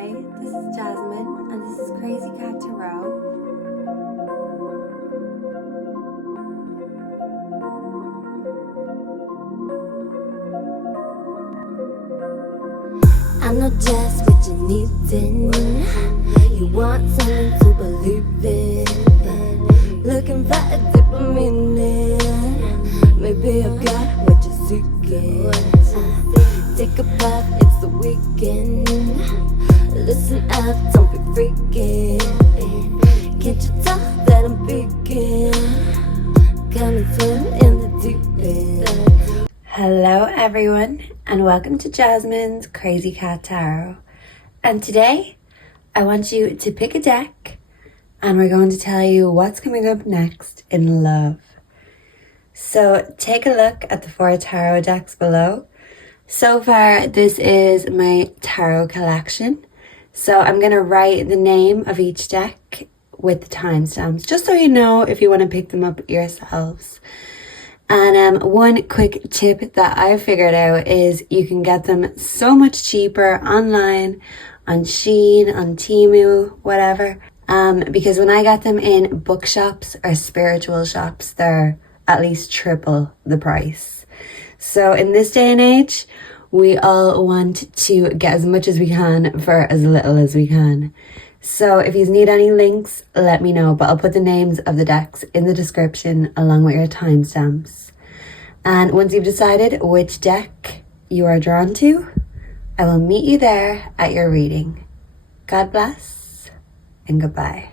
Hi, this is Jasmine, and this is Crazy Cat Tarot. I know just what you need in. You want something to believe in. Looking for a deeper meaning. Maybe I've got what you're seeking. Take a bath, it's the weekend. Listen up, don't be freaking. Can't you tell that I'm peeking? Come and swim in the deep end. Hello everyone, and welcome to Jasmine's Crazy Cat Tarot. And today, I want you to pick a deck, and we're going to tell you what's coming up next in love. So take a look at the 4 tarot decks below. So far, this is my tarot collection. So I'm going to write the name of each deck with the timestamps, just so you know if you want to pick them up yourselves. And one quick tip that I figured out is you can get them so much cheaper online, on Shein, on Temu, whatever. Because when I got them in bookshops or spiritual shops, they're at least triple the price. So in this day and age, we all want to get as much as we can for as little as we can. So if you need any links, let me know, but I'll put the names of the decks in the description along with your timestamps. And once you've decided which deck you are drawn to, I will meet you there at your reading. God bless and goodbye.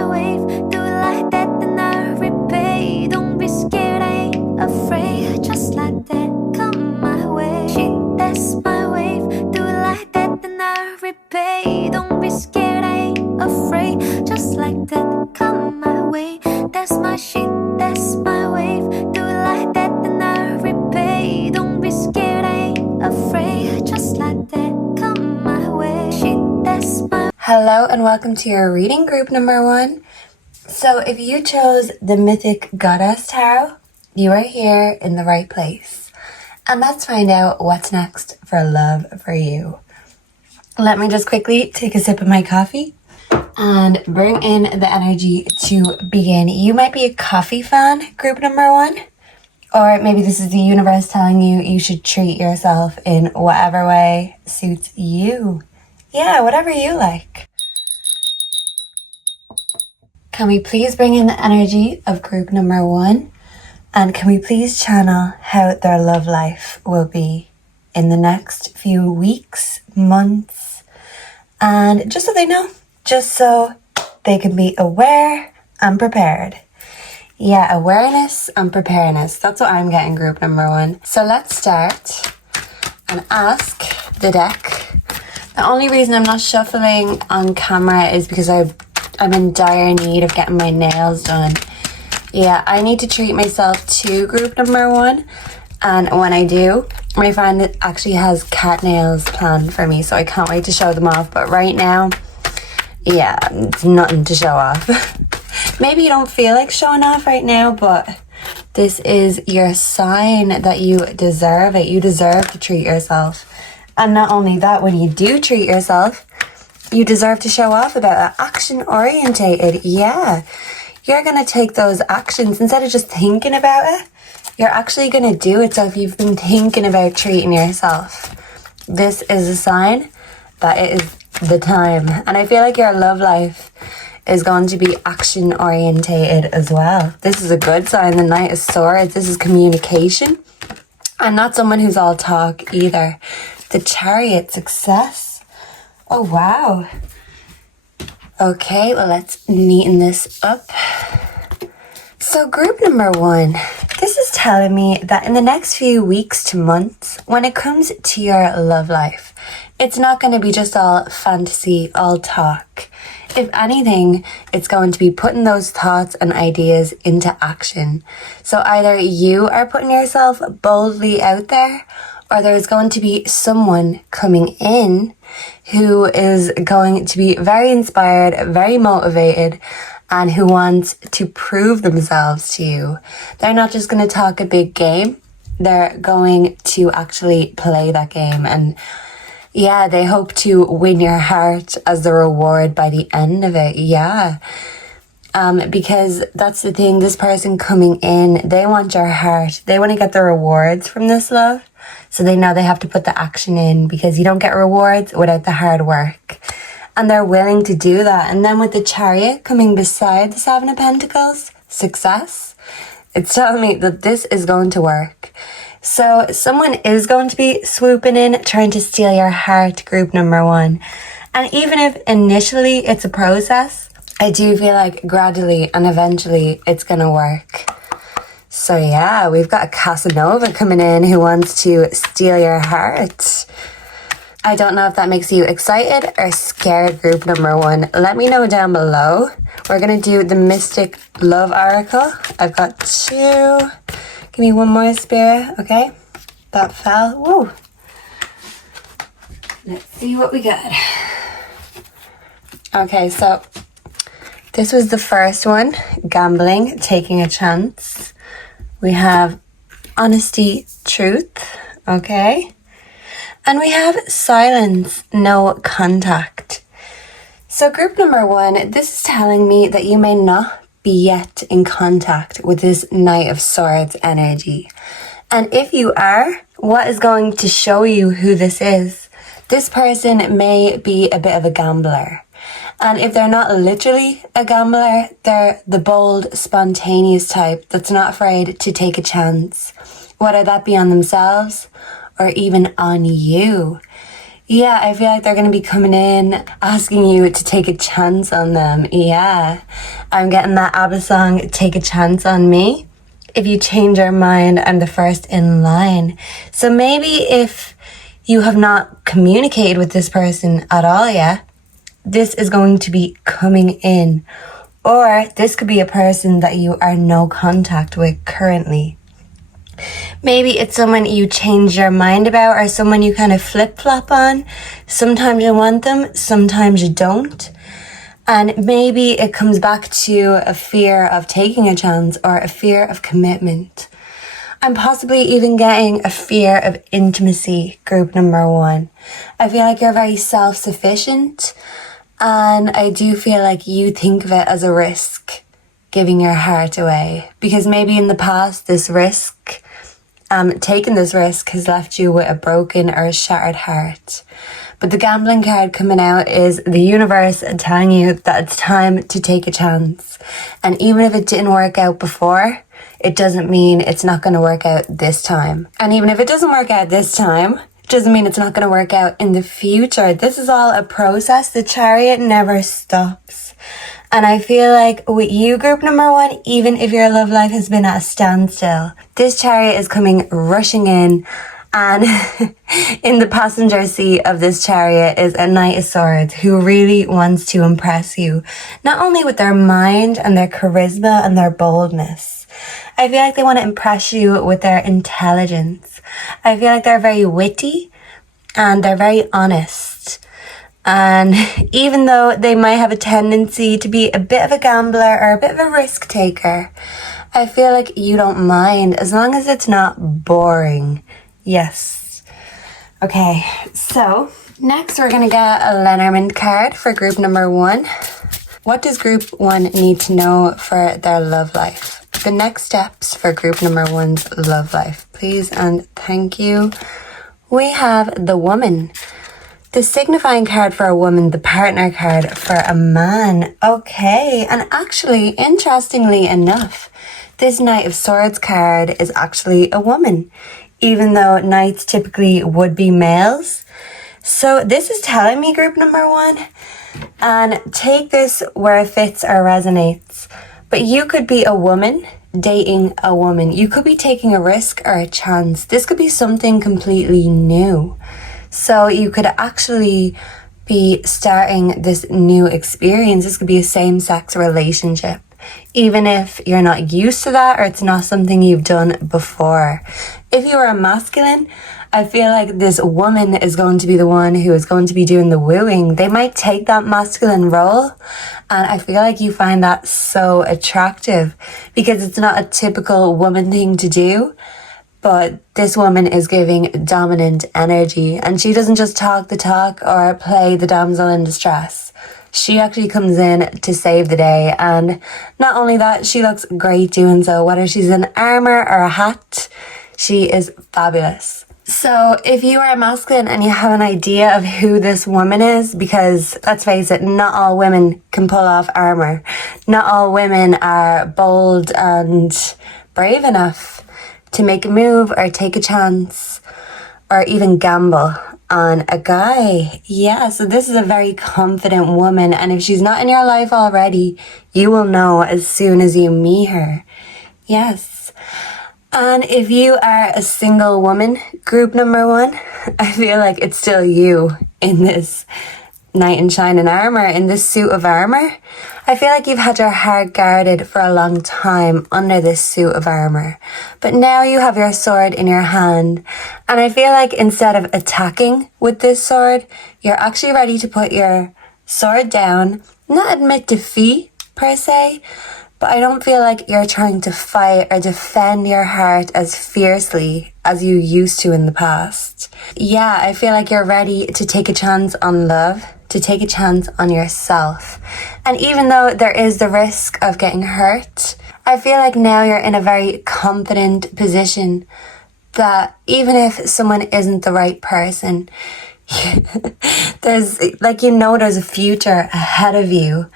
Wave, do it like that, then I repay. Don't be scared, I ain't afraid. Just like that, come my way. Shit, that's my wave. Do it like that, then I repay. Don't be scared, I ain't afraid. Just like that, come my way. That's my shit, that's my wave. Do it like that, then I repay. Don't be scared, I ain't afraid. Just like that, come my way. Shit, that's my. Hello and welcome to your reading group number 1. So if you chose the Mythic Goddess Tarot, you are here in the right place. And let's find out what's next for love for you. Let me just quickly take a sip of my coffee and bring in the energy to begin. You might be a coffee fan, group number 1. Or maybe this is the universe telling you you should treat yourself in whatever way suits you. Yeah, whatever you like. Can we please bring in the energy of group number 1? And can we please channel how their love life will be in the next few weeks, months, and just so they know, just so they can be aware and prepared. Yeah, awareness and preparedness. That's what I'm getting, group number 1. So let's start and ask the deck. The only reason I'm not shuffling on camera is because I'm in dire need of getting my nails done. Yeah, I need to treat myself to group number 1. And when I do, my friend actually has cat nails planned for me, so I can't wait to show them off. But right now, yeah, it's nothing to show off. Maybe you don't feel like showing off right now, but this is your sign that you deserve it. You deserve to treat yourself. And not only that, when you do treat yourself, you deserve to show off about it. Action orientated. Yeah. You're going to take those actions instead of just thinking about it. You're actually going to do it. So if you've been thinking about treating yourself, this is a sign that it is the time. And I feel like your love life is going to be action orientated as well. This is a good sign. The Knight of Swords. This is communication. And not someone who's all talk either. The Chariot, success. Oh, wow. Okay, well, let's neaten this up. So group number 1, this is telling me that in the next few weeks to months, when it comes to your love life, it's not going to be just all fantasy, all talk. If anything, it's going to be putting those thoughts and ideas into action. So either you are putting yourself boldly out there, or there's going to be someone coming in who is going to be very inspired, very motivated, and who wants to prove themselves to you. They're not just going to talk a big game. They're going to actually play that game. And Yeah, they hope to win your heart as the reward by the end of it. Yeah. Because that's the thing, this person coming in, they want your heart. They want to get the rewards from this love. So they know they have to put the action in, because you don't get rewards without the hard work. And they're willing to do that. And then with the Chariot coming beside the Seven of Pentacles, success, it's telling me that this is going to work. So someone is going to be swooping in, trying to steal your heart, group number one. And even if initially it's a process, I do feel like gradually and eventually it's going to work. So yeah, we've got a Casanova coming in who wants to steal your heart. I don't know if that makes you excited or scared, group number one. Let me know down below. We're going to do the Mystic Love Oracle. I've got two. Give me one more, Spirit. Okay, that fell. Woo. Let's see what we got. Okay, so this was the first one, gambling, taking a chance. We have honesty, truth, okay? And we have silence, no contact. So group number one, this is telling me that you may not be yet in contact with this Knight of Swords energy. And if you are, what is going to show you who this is? This person may be a bit of a gambler. And if they're not literally a gambler, they're the bold, spontaneous type that's not afraid to take a chance, whether that be on themselves or even on you. Yeah, I feel like they're going to be coming in, asking you to take a chance on them. Yeah, I'm getting that ABBA song, Take a Chance on Me. If you change your mind, I'm the first in line. So maybe if you have not communicated with this person at all yet, this is going to be coming in. Or this could be a person that you are no contact with currently. Maybe it's someone you change your mind about, or someone you kind of flip-flop on. Sometimes you want them, sometimes you don't. And maybe it comes back to a fear of taking a chance or a fear of commitment. I'm possibly even getting a fear of intimacy, group number one. I feel like you're very self-sufficient, and I do feel like you think of it as a risk, giving your heart away. Because maybe in the past, this risk, taking this risk has left you with a broken or a shattered heart. But the gambling card coming out is the universe telling you that it's time to take a chance. And even if it didn't work out before, it doesn't mean it's not going to work out this time. And even if it doesn't work out this time, it doesn't mean it's not going to work out in the future. This is all a process. The Chariot never stops. And I feel like with you, group number one, even if your love life has been at a standstill, this Chariot is coming rushing in. And in the passenger seat of this Chariot is a Knight of Swords who really wants to impress you, not only with their mind and their charisma and their boldness. I feel like they want to impress you with their intelligence. I feel like they're very witty and they're very honest. And even though they might have a tendency to be a bit of a gambler or a bit of a risk taker, I feel like you don't mind as long as it's not boring. Yes. Okay, so next we're going to get a Lenormand card for group number one. What does group one need to know for their love life? The next steps for group number one's love life. Please and thank you. We have the Woman. The signifying card for a woman, the partner card for a man. Okay, and actually, interestingly enough, this Knight of Swords card is actually a woman, even though knights typically would be males. So this is telling me, group number one, and take this where it fits or resonates, but you could be a woman dating a woman. You could be taking a risk or a chance. This could be something completely new. So you could actually be starting this new experience. This could be a same-sex relationship, even if you're not used to that or it's not something you've done before. If you're a masculine, I feel like this woman is going to be the one who is going to be doing the wooing. They might take that masculine role, and I feel like you find that so attractive because it's not a typical woman thing to do. but this woman is giving dominant energy, and she doesn't just talk the talk or play the damsel in distress. She actually comes in to save the day, and not only that, she looks great doing so. Whether she's in armor or a hat, she is fabulous. So if you are masculine and you have an idea of who this woman is, because let's face it, not all women can pull off armor. Not all women are bold and brave enough to make a move or take a chance or even gamble on a guy. Yeah, so this is a very confident woman, and if she's not in your life already, you will know as soon as you meet her. Yes. And if you are a single woman, group number 1, I feel like it's still you in this knight in shining armor, in this suit of armor. I feel like you've had your heart guarded for a long time under this suit of armor, but now you have your sword in your hand, and I feel like instead of attacking with this sword, you're actually ready to put your sword down, not admit defeat per se, but I don't feel like you're trying to fight or defend your heart as fiercely as you used to in the past. Yeah, I feel like you're ready to take a chance on love, to take a chance on yourself. And even though there is the risk of getting hurt, I feel like now you're in a very confident position that even if someone isn't the right person, there's a future ahead of you.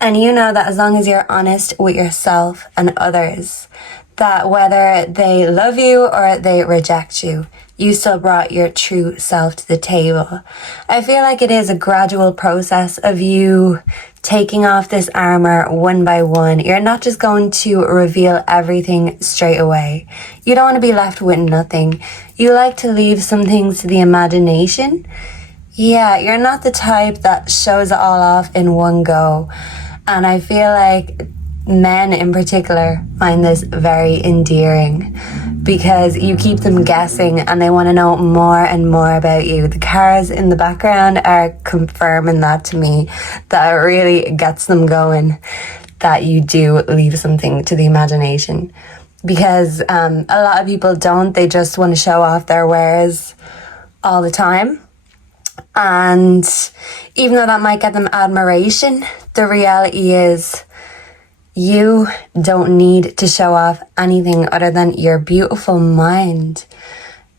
And you know that as long as you're honest with yourself and others, that whether they love you or they reject you, you still brought your true self to the table. I feel like it is a gradual process of you taking off this armor one by one. You're not just going to reveal everything straight away. You don't want to be left with nothing. You like to leave some things to the imagination. Yeah, you're not the type that shows it all off in one go. And I feel like men in particular find this very endearing because you keep them guessing and they want to know more and more about you. The cars in the background are confirming that to me, that it really gets them going, that you do leave something to the imagination. Because a lot of people don't, they just want to show off their wares all the time. And even though that might get them admiration, the reality is you don't need to show off anything other than your beautiful mind.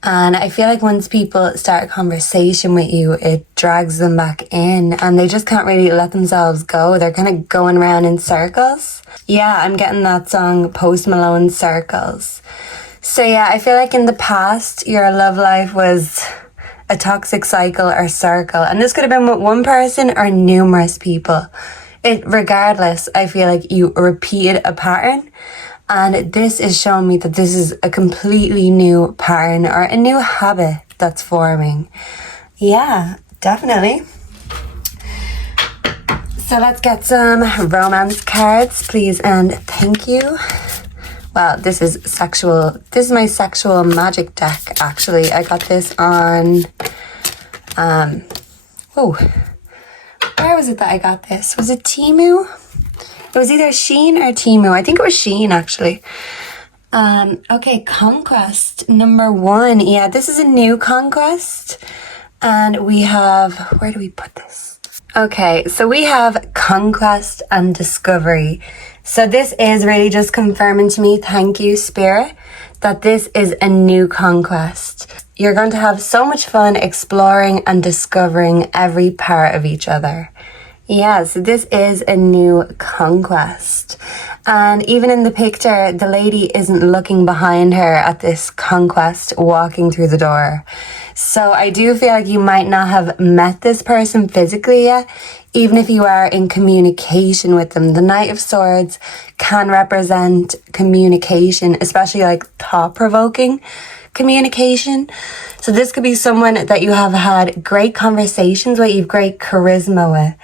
And I feel like once people start a conversation with you, it drags them back in and they just can't really let themselves go. They're kind of going around in circles. Yeah, I'm getting that song Post Malone, Circles. So yeah, I feel like in the past, your love life was a toxic cycle or circle. And this could have been with one person or numerous people. Regardless, I feel like you repeated a pattern. And this is showing me that this is a completely new pattern or a new habit that's forming. Yeah, definitely. So let's get some romance cards, please and thank you. Well, this is my sexual magic deck, actually. I got this on, where was it that I got this? Was it Temu? It was either Shein or Temu. I think it was Shein, actually. Okay, Conquest number 1. Yeah, this is a new Conquest. And we have, where do we put this? Okay, so we have Conquest and Discovery. So this is really just confirming to me, thank you, Spirit, that this is a new conquest. You're going to have so much fun exploring and discovering every part of each other. Yeah, so this is a new conquest. And even in the picture, the lady isn't looking behind her at this conquest walking through the door. So I do feel like you might not have met this person physically yet, even if you are in communication with them. The Knight of Swords can represent communication, especially like thought-provoking communication. So this could be someone that you have had great conversations with, you've great charisma with,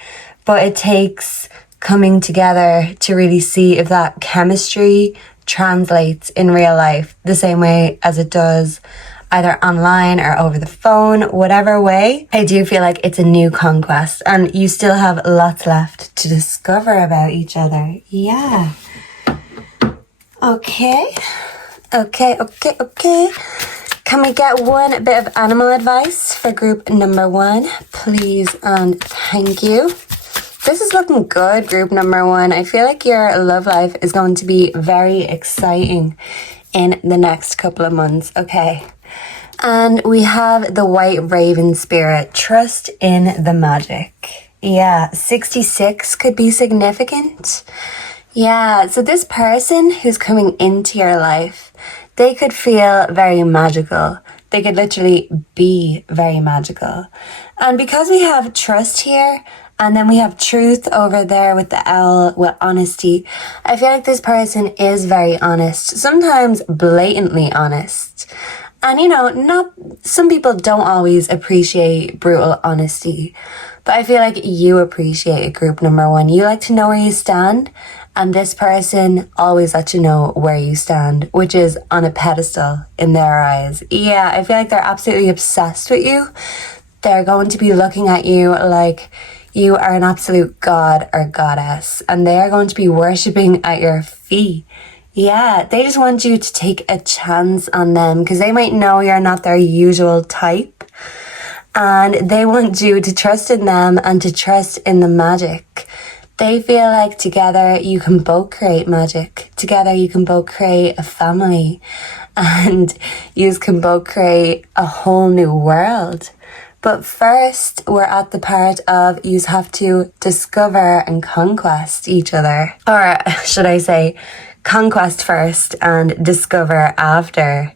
but it takes coming together to really see if that chemistry translates in real life the same way as it does either online or over the phone, whatever way. I do feel like it's a new conquest and you still have lots left to discover about each other. Yeah. Okay. Okay. Can we get one bit of animal advice for group number 1, please and thank you. This is looking good, group number 1. I feel like your love life is going to be very exciting in the next couple of months. Okay. And we have the white raven spirit. Trust in the magic. Yeah, 66 could be significant. Yeah, so this person who's coming into your life, they could feel very magical. They could literally be very magical. And because we have trust here, and then we have truth over there with the L, with honesty, I feel like this person is very honest, sometimes blatantly honest. And some people don't always appreciate brutal honesty, but I feel like you appreciate it, group number 1. You like to know where you stand, and this person always lets you know where you stand, which is on a pedestal in their eyes. Yeah, I feel like they're absolutely obsessed with you. They're going to be looking at you like you are an absolute god or goddess, and they are going to be worshipping at your feet. Yeah, they just want you to take a chance on them because they might know you're not their usual type, and they want you to trust in them and to trust in the magic. They feel like together you can both create magic. Together you can both create a family, and you can both create a whole new world. But first, we're at the part of you have to discover and conquest each other. Or should I say, conquest first and discover after.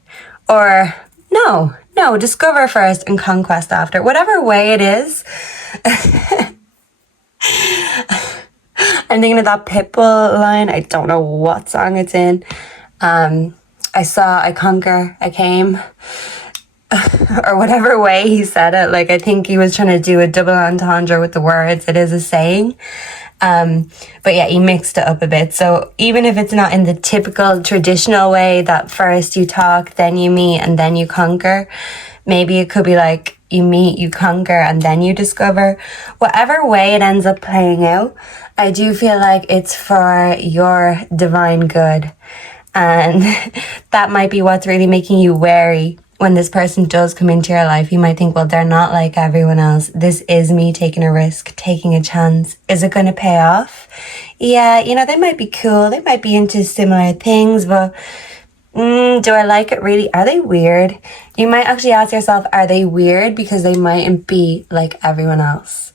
Or no, discover first and conquest after. Whatever way it is. I'm thinking of that Pitbull line. I don't know what song it's in. I saw, I conquer, I came. Or whatever way he said it. Like, I think he was trying to do a double entendre with the words. It is a saying. But yeah, he mixed it up a bit. So even if it's not in the typical traditional way that first you talk, then you meet, and then you conquer, maybe it could be like you meet, you conquer, and then you discover. Whatever way it ends up playing out, I do feel like it's for your divine good. And that might be what's really making you wary. When this person does come into your life, you might think, well, they're not like everyone else. This is me taking a risk, taking a chance. Is it going to pay off? Yeah, they might be cool. They might be into similar things, but do I like it really? Are they weird? You might actually ask yourself, are they weird? Because they mightn't be like everyone else.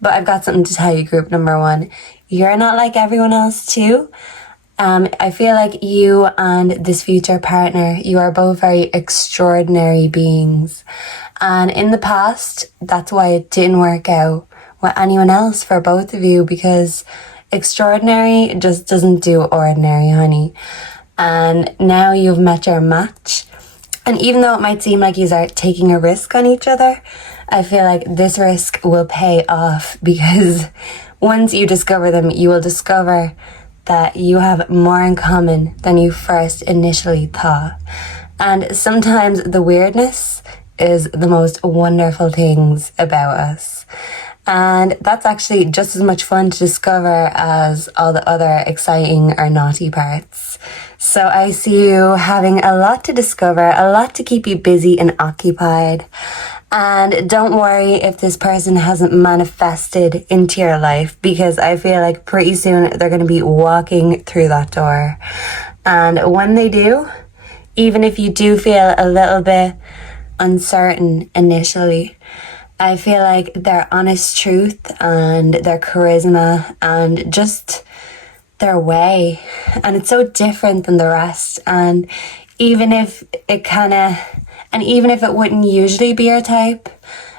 But I've got something to tell you, group number 1. You're not like everyone else too. I feel like you and this future partner, you are both very extraordinary beings. And in the past, that's why it didn't work out with anyone else for both of you, because extraordinary just doesn't do ordinary, honey. And now you've met your match. And even though it might seem like you are taking a risk on each other, I feel like this risk will pay off, because once you discover them, you will discover that you have more in common than you first initially thought. And sometimes the weirdness is the most wonderful things about us. And that's actually just as much fun to discover as all the other exciting or naughty parts. So I see you having a lot to discover, a lot to keep you busy and occupied. And don't worry if this person hasn't manifested into your life, because I feel like pretty soon they're going to be walking through that door. And when they do, even if you do feel a little bit uncertain initially, I feel like their honest truth and their charisma and just their way, and it's so different than the rest. And even if it wouldn't usually be your type,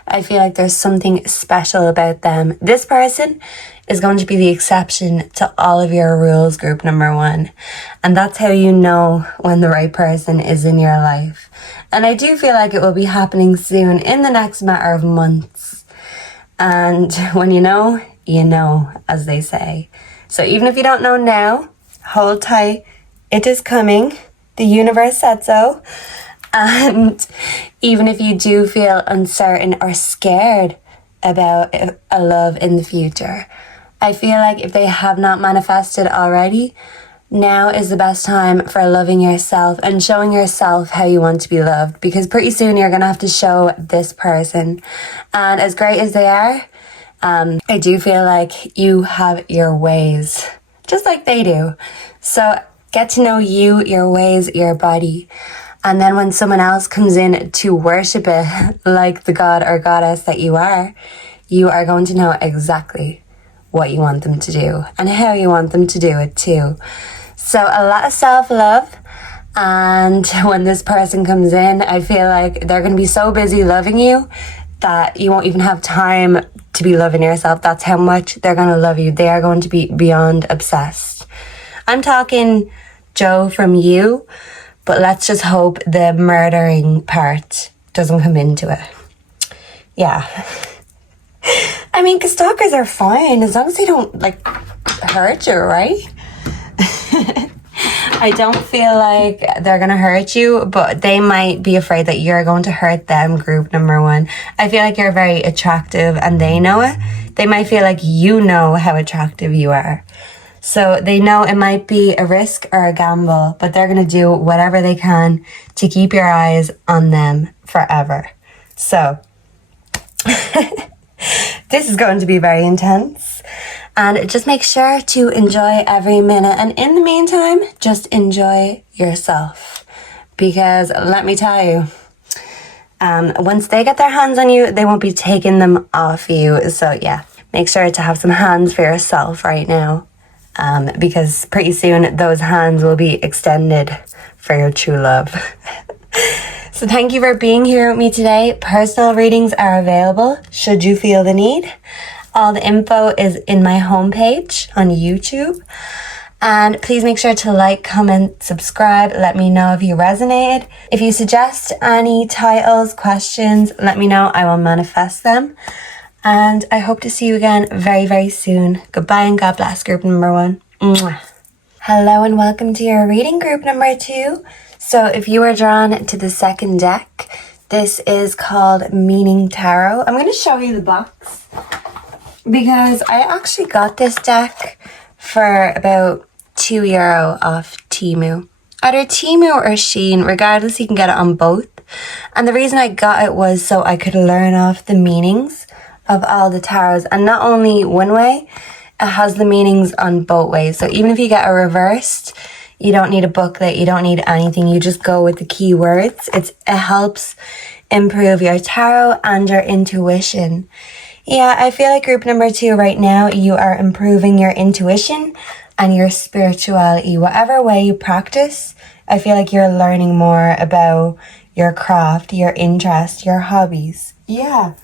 I feel like there's something special about them. This person is going to be the exception to all of your rules, group number 1. And that's how you know when the right person is in your life. And I do feel like it will be happening soon, in the next matter of months. And when you know, as they say. So even if you don't know now, hold tight. It is coming. The universe said so. And even if you do feel uncertain or scared about a love in the future, I feel like if they have not manifested already, now is the best time for loving yourself and showing yourself how you want to be loved, because pretty soon you're going to have to show this person. And as great as they are, I do feel like you have your ways, just like they do. So get to know you, your ways, your body. And then when someone else comes in to worship it like the god or goddess that you are going to know exactly what you want them to do and how you want them to do it too. So a lot of self-love. And when this person comes in, I feel like they're going to be so busy loving you that you won't even have time to be loving yourself. That's how much they're going to love you. They are going to be beyond obsessed. I'm talking Joe from You, but let's just hope the murdering part doesn't come into it. Yeah. I mean, because stalkers are fine as long as they don't, like, hurt you, right? I don't feel like they're going to hurt you, but they might be afraid that you're going to hurt them, group number one. I feel like you're very attractive and they know it. They might feel like you know how attractive you are. So they know it might be a risk or a gamble, but they're going to do whatever they can to keep your eyes on them forever. So this is going to be very intense. And just make sure to enjoy every minute. And in the meantime, just enjoy yourself. Because let me tell you, once they get their hands on you, they won't be taking them off you. So yeah, make sure to have some hands for yourself right now. Because pretty soon those hands will be extended for your true love. So thank you for being here with me today. Personal readings are available should you feel the need. All the info is in my homepage on YouTube. And please make sure to like, comment, subscribe. Let me know if you resonated. If you suggest any titles, questions, let me know. I will manifest them. And I hope to see you again very, very soon. Goodbye and God bless, group number one. Mwah. Hello and welcome to your reading, group number two. So if you are drawn to the second deck, this is called Meaning Tarot. I'm going to show you the box because I actually got this deck for about €2 off Temu. Either Temu or Shein, regardless, you can get it on both. And the reason I got it was so I could learn off the meanings of all the tarots. And not only one way, it has the meanings on both ways. So even if you get a reversed, you don't need a booklet, you don't need anything. You just go with the keywords. It helps improve your tarot and your intuition. Yeah, I feel like group number two right now, you are improving your intuition and your spirituality. Whatever way you practice, I feel like you're learning more about your craft, your interest, your hobbies. Yeah.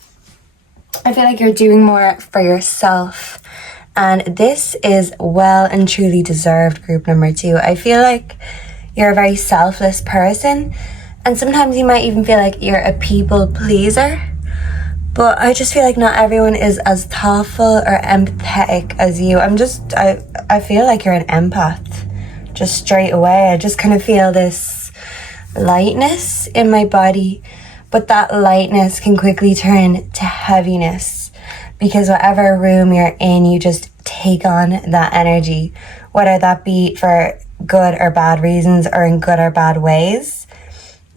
I feel like you're doing more for yourself. And this is well and truly deserved, group number two. I feel like you're a very selfless person. And sometimes you might even feel like you're a people pleaser. But I just feel like not everyone is as thoughtful or empathetic as you. I feel like you're an empath. Just straight away. I just kind of feel this lightness in my body. But that lightness can quickly turn to heaviness. Because whatever room you're in, you just take on that energy. Whether that be for good or bad reasons or in good or bad ways.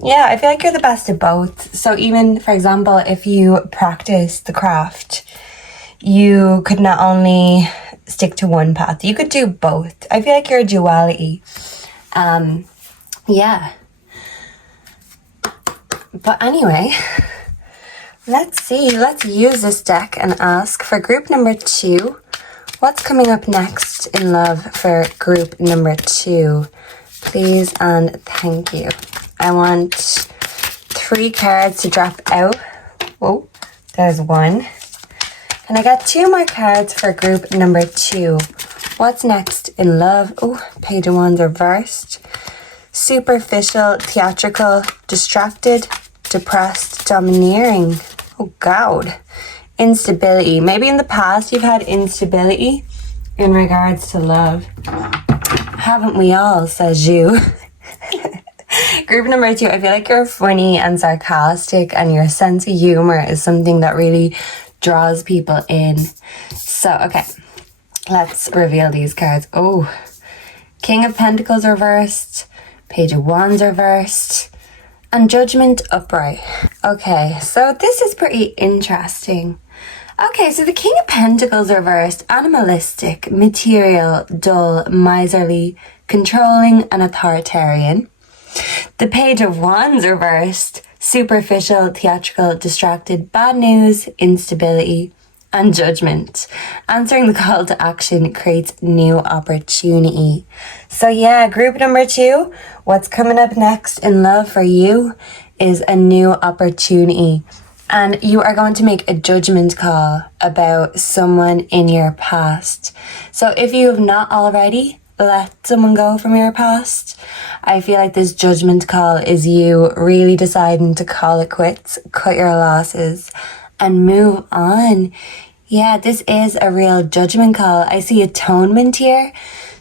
Yeah, I feel like you're the best of both. So even, for example, if you practice the craft, you could not only stick to one path, you could do both. I feel like you're a duality. Yeah. But anyway, let's use this deck and ask for group number two. What's coming up next in love for group number two? Please and thank you. I want 3 cards to drop out. Oh, there's one. And I got 2 more cards for group number two. What's next in love? Oh, Page of Wands reversed. Superficial, theatrical, distracted, depressed, domineering. Oh, God. Instability. Maybe in the past you've had instability in regards to love. Haven't we all, says you. Group number two, I feel like you're funny and sarcastic and your sense of humor is something that really draws people in. So, okay, let's reveal these cards. Oh, King of Pentacles reversed, Page of Wands reversed, and Judgment upright. Okay, so this is pretty interesting. Okay, so the King of Pentacles reversed, animalistic, material, dull, miserly, controlling, and authoritarian. The Page of Wands reversed, superficial, theatrical, distracted, bad news, instability, and judgment. Answering the call to action creates new opportunity. So yeah, group number 2, what's coming up next in love for you is a new opportunity. And you are going to make a judgment call about someone in your past. So if you have not already let someone go from your past, I feel like this judgment call is you really deciding to call it quits, cut your losses, and move on. Yeah, this is a real judgment call. I see atonement here.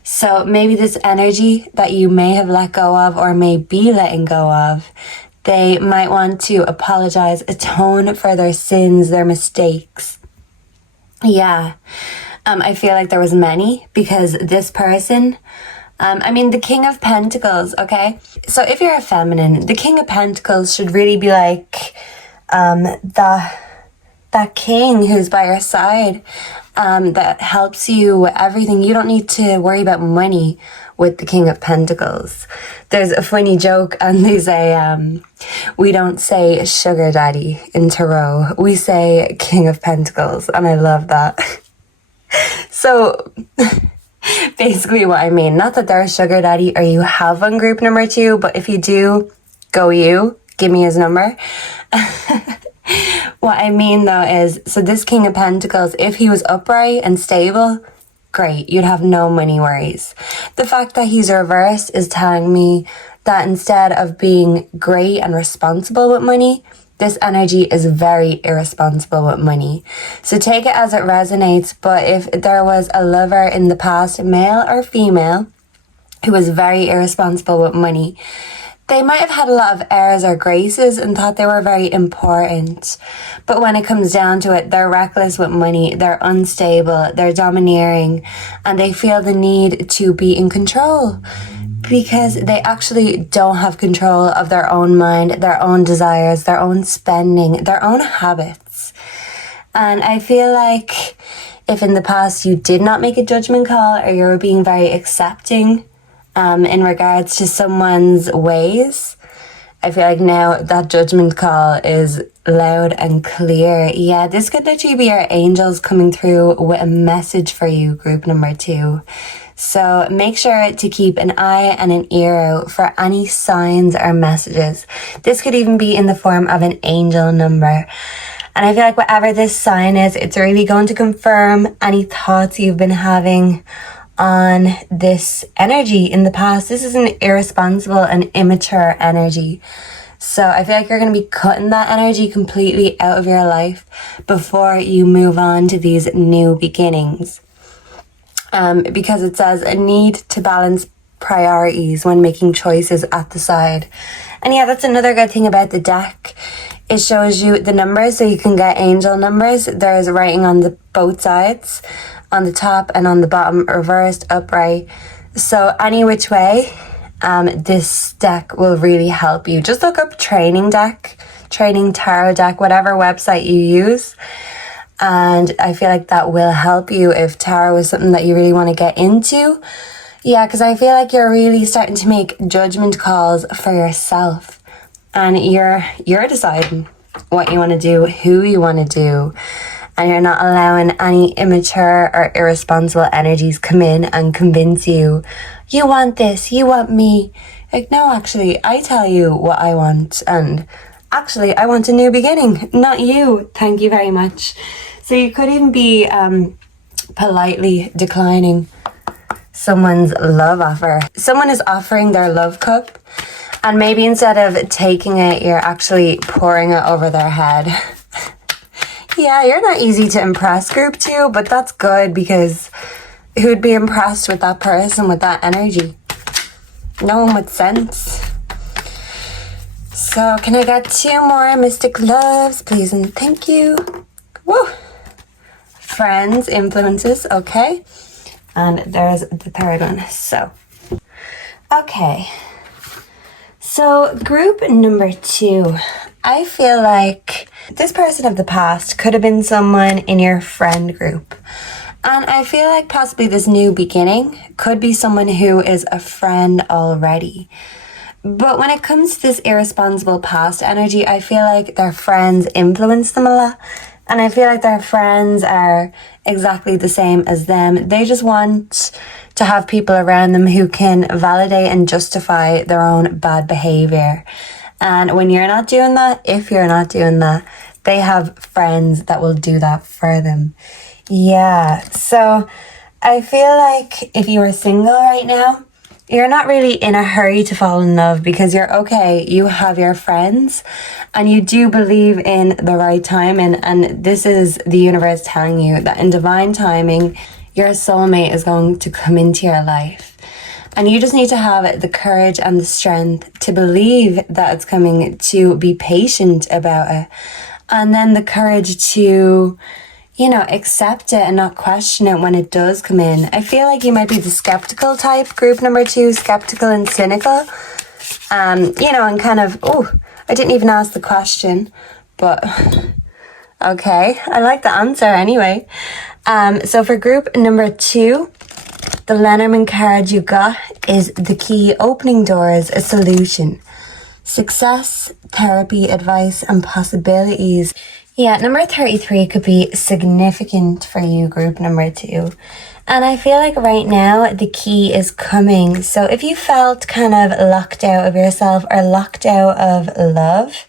So maybe this energy that you may have let go of or may be letting go of, they might want to apologize, atone for their sins, their mistakes. Yeah, I feel like there was many because this person, the King of Pentacles, okay? So if you're a feminine, the King of Pentacles should really be like that king who's by your side, that helps you with everything. You don't need to worry about money with the King of Pentacles. There's a funny joke and they say, we don't say sugar daddy in tarot. We say King of Pentacles, and I love that. So basically what I mean, not that they're a sugar daddy or you have on group number 2, but if you do, go you, give me his number. What I mean though is, so this King of Pentacles, if he was upright and stable, great, you'd have no money worries. The fact that he's reversed is telling me that instead of being great and responsible with money, this energy is very irresponsible with money. So take it as it resonates, but if there was a lover in the past, male or female, who was very irresponsible with money, they might have had a lot of airs or graces and thought they were very important. But when it comes down to it, they're reckless with money, they're unstable, they're domineering, and they feel the need to be in control because they actually don't have control of their own mind, their own desires, their own spending, their own habits. And I feel like if in the past you did not make a judgment call or you were being very accepting in regards to someone's ways, I feel like now that judgment call is loud and clear. Yeah, this could literally be your angels coming through with a message for you, group number 2. So make sure to keep an eye and an ear out for any signs or messages. This could even be in the form of an angel number. And I feel like whatever this sign is, it's really going to confirm any thoughts you've been having on this energy in the past. This is an irresponsible and immature energy. So I feel like you're going to be cutting that energy completely out of your life before you move on to these new beginnings. Because it says a need to balance priorities when making choices at the side. And yeah, that's another good thing about the deck. It shows you the numbers, so you can get angel numbers. There's writing on the both sides, on the top and on the bottom, reversed, upright. So any which way, this deck will really help you. Just look up training deck, training tarot deck, whatever website you use. And I feel like that will help you if tarot is something that you really want to get into. Yeah, because I feel like you're really starting to make judgment calls for yourself. And you're deciding what you want to do, who you want to do. And you're not allowing any immature or irresponsible energies come in and convince you, you want this, you want me. Like, no, actually, I tell you what I want. And actually, I want a new beginning, not you. Thank you very much. So you could even be politely declining someone's love offer. Someone is offering their love cup, and maybe instead of taking it, you're actually pouring it over their head. Yeah, you're not easy to impress, group 2, but that's good because who'd be impressed with that person, with that energy? No one with sense. So can I get 2 more mystic loves, please, and thank you. Woo! Friends, influences, okay. And there's the third one. So Okay. So group number 2. I feel like this person of the past could have been someone in your friend group. And I feel like possibly this new beginning could be someone who is a friend already. But when it comes to this irresponsible past energy, I feel like their friends influence them a lot. And I feel like their friends are exactly the same as them. They just want to have people around them who can validate and justify their own bad behavior. And when you're not doing that, if you're not doing that, they have friends that will do that for them. Yeah, so I feel like if you are single right now, you're not really in a hurry to fall in love because you're okay. You have your friends and you do believe in the right timing. And this is the universe telling you that in divine timing, your soulmate is going to come into your life. And you just need to have the courage and the strength to believe that it's coming, to be patient about it. And then the courage to, you know, accept it and not question it when it does come in. I feel like you might be the skeptical type, group number 2, skeptical and cynical. You know, and kind of, I didn't even ask the question, but okay, I like the answer anyway. So for group number 2, the Lenormand card you got is the key, opening doors, a solution, success, therapy, advice, and possibilities. Yeah, number 33 could be significant for you, group number 2. And I feel like right now the key is coming. So if you felt kind of locked out of yourself or locked out of love,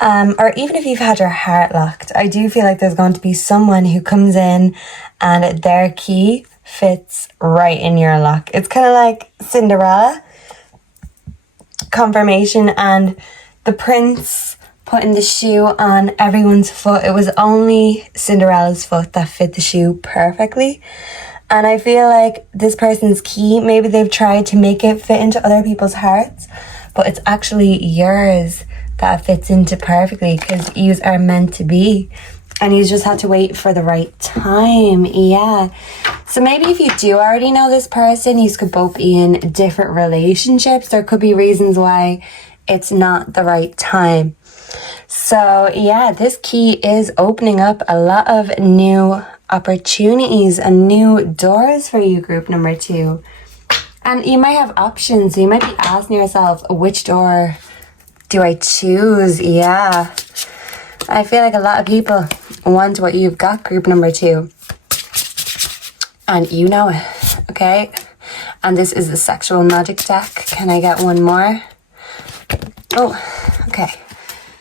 or even if you've had your heart locked, I do feel like there's going to be someone who comes in and their key fits right in your lock. It's kind of like Cinderella confirmation and the prince putting the shoe on everyone's foot. It was only Cinderella's foot that fit the shoe perfectly. And I feel like this person's key, maybe they've tried to make it fit into other people's hearts, but it's actually yours that fits into perfectly because yous are meant to be. And you just had to wait for the right time. Yeah. So maybe if you do already know this person, you could both be in different relationships. There could be reasons why it's not the right time. So yeah, this key is opening up a lot of new opportunities and new doors for you, group number 2. And you might have options. You might be asking yourself, which door do I choose? Yeah. I feel like a lot of people want what you've got, group number 2. And you know it, okay? And this is the sexual magic deck. Can I get one more? Oh, okay.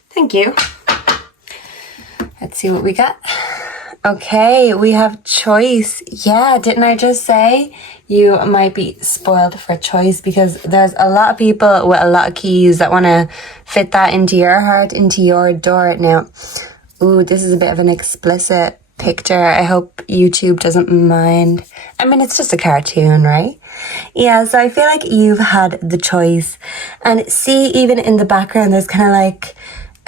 Thank you. Let's see what we got. Okay, we have choice. Yeah, didn't I just say you might be spoiled for choice because there's a lot of people with a lot of keys that want to fit that into your heart, into your door now. Ooh, this is a bit of an explicit picture. I hope YouTube doesn't mind. I mean, it's just a cartoon, right? Yeah, so I feel like you've had the choice. And see, even in the background, there's kind of like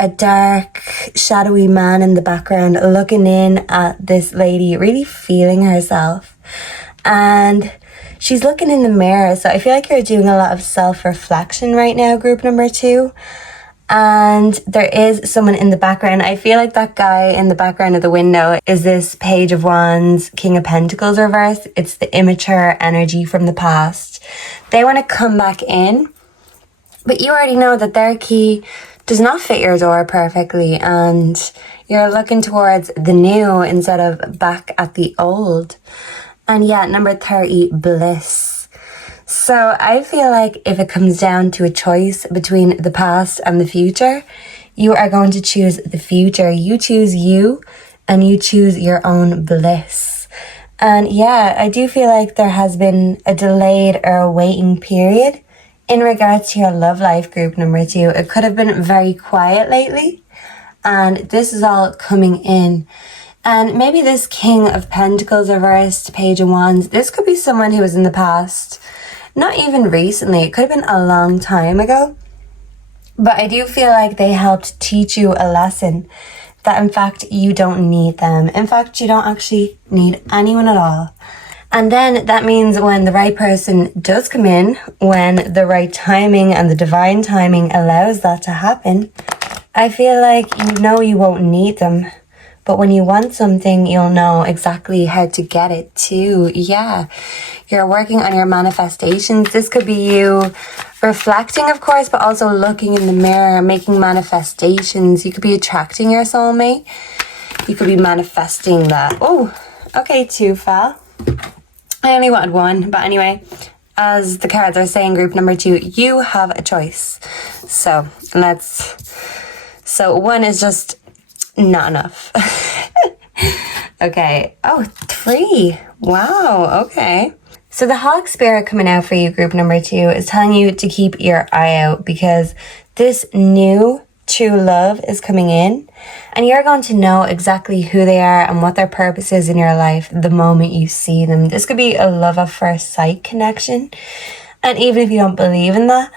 a dark, shadowy man in the background looking in at this lady, really feeling herself. And she's looking in the mirror. So I feel like you're doing a lot of self-reflection right now, group number 2. And there is someone in the background. I feel like that guy in the background of the window is this Page of Wands, King of Pentacles reverse. It's the immature energy from the past. They want to come back in, but you already know that their key does not fit your door perfectly and you're looking towards the new instead of back at the old. And yeah, number 30, bliss. So I feel like if it comes down to a choice between the past and the future, you are going to choose the future. You choose you and you choose your own bliss. And yeah, I do feel like there has been a delayed or a waiting period in regards to your love life, group number 2. It could have been very quiet lately and this is all coming in. And maybe this King of Pentacles reversed, Page of Wands, this could be someone who was in the past, not even recently, it could have been a long time ago. But I do feel like they helped teach you a lesson that in fact you don't need them. In fact, you don't actually need anyone at all. And then that means when the right person does come in, when the right timing and the divine timing allows that to happen, I feel like you won't need them. But when you want something, you'll know exactly how to get it too. Yeah, you're working on your manifestations. This could be you reflecting, of course, but also looking in the mirror, making manifestations. You could be attracting your soulmate. You could be manifesting that. Oh, okay, 2 fell. I only wanted 1, but anyway, as the cards are saying, group number 2, you have a choice. So 1 is just not enough. Okay. Oh, 3. Wow. Okay. So the hawk spirit coming out for you, group number 2, is telling you to keep your eye out because this new true love is coming in and you're going to know exactly who they are and what their purpose is in your life the moment you see them. This could be a love at first sight connection. And even if you don't believe in that,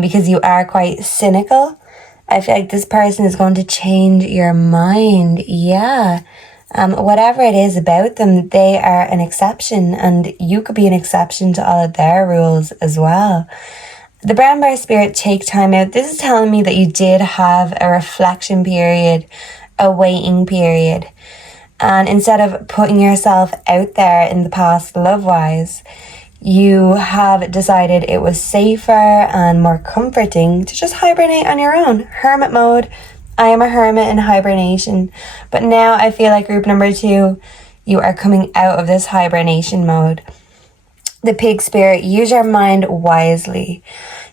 because you are quite cynical, I feel like this person is going to change your mind. Yeah. Whatever it is about them, they are an exception and you could be an exception to all of their rules as well. The brown bear spirit, take time out. This is telling me that you did have a reflection period, a waiting period. And instead of putting yourself out there in the past love-wise, you have decided it was safer and more comforting to just hibernate on your own. Hermit mode. I am a hermit in hibernation. But now I feel like group number 2, you are coming out of this hibernation mode. The pig spirit, use your mind wisely.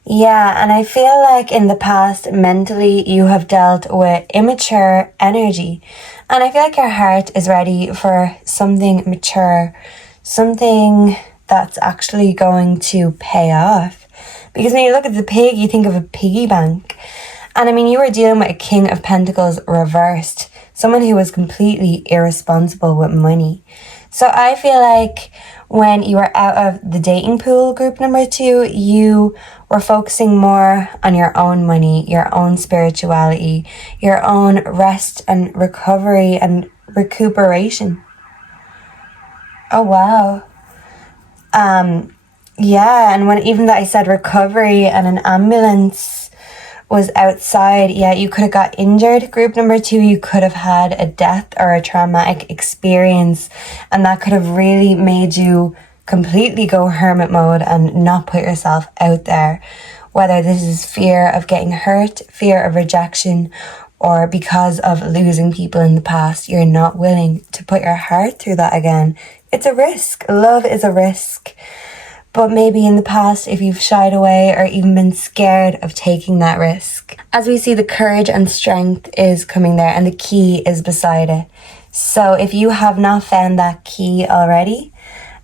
Yeah, and I feel like in the past, mentally, you have dealt with immature energy. And I feel like your heart is ready for something mature, something that's actually going to pay off. Because when you look at the pig, you think of a piggy bank. And I mean, you were dealing with a King of Pentacles reversed, someone who was completely irresponsible with money. So I feel like when you were out of the dating pool, group number 2, you were focusing more on your own money, your own spirituality, your own rest and recovery and recuperation. Oh, wow. Yeah, and when even that I said recovery and an ambulance was outside, yeah, you could have got injured. Group number 2, you could have had a death or a traumatic experience, and that could have really made you completely go hermit mode and not put yourself out there. Whether this is fear of getting hurt, fear of rejection, or because of losing people in the past, you're not willing to put your heart through that again. It's a risk. Love is a risk. But maybe in the past, if you've shied away or even been scared of taking that risk. As we see, the courage and strength is coming there and the key is beside it. So if you have not found that key already,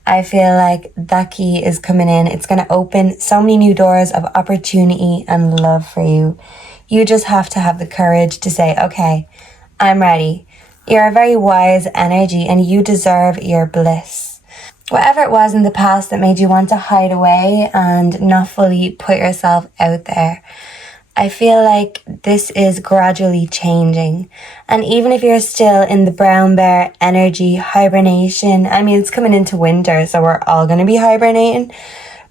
I feel like that key is coming in. It's going to open so many new doors of opportunity and love for you. You just have to have the courage to say, okay, I'm ready. You're a very wise energy and you deserve your bliss. Whatever it was in the past that made you want to hide away and not fully put yourself out there, I feel like this is gradually changing. And even if you're still in the brown bear energy, hibernation, I mean, it's coming into winter, so we're all going to be hibernating.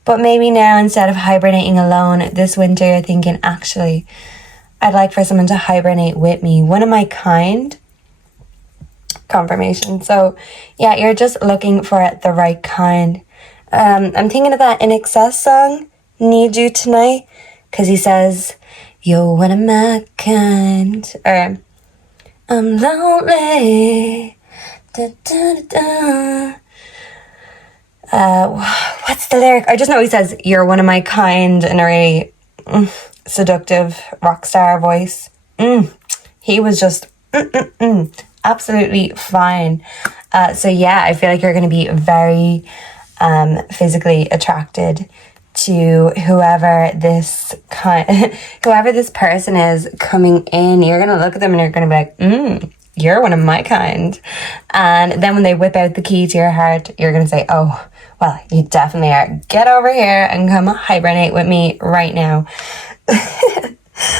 But maybe now, instead of hibernating alone, this winter you're thinking, actually, I'd like for someone to hibernate with me. One of my kind. Confirmation. So yeah, you're just looking for the right kind. I'm thinking of that In Excess song, Need You Tonight, because he says, you're one of my kind, or I'm lonely, da, da, da, da. What's the lyric? I just know he says, you're one of my kind, in a really seductive rock star voice. He was just absolutely fine. So yeah, I feel like you're going to be very physically attracted to whoever this person is coming in. You're going to look at them and you're going to be like, you're one of my kind. And then when they whip out the key to your heart, you're going to say, oh, well, you definitely are. Get over here and come hibernate with me right now.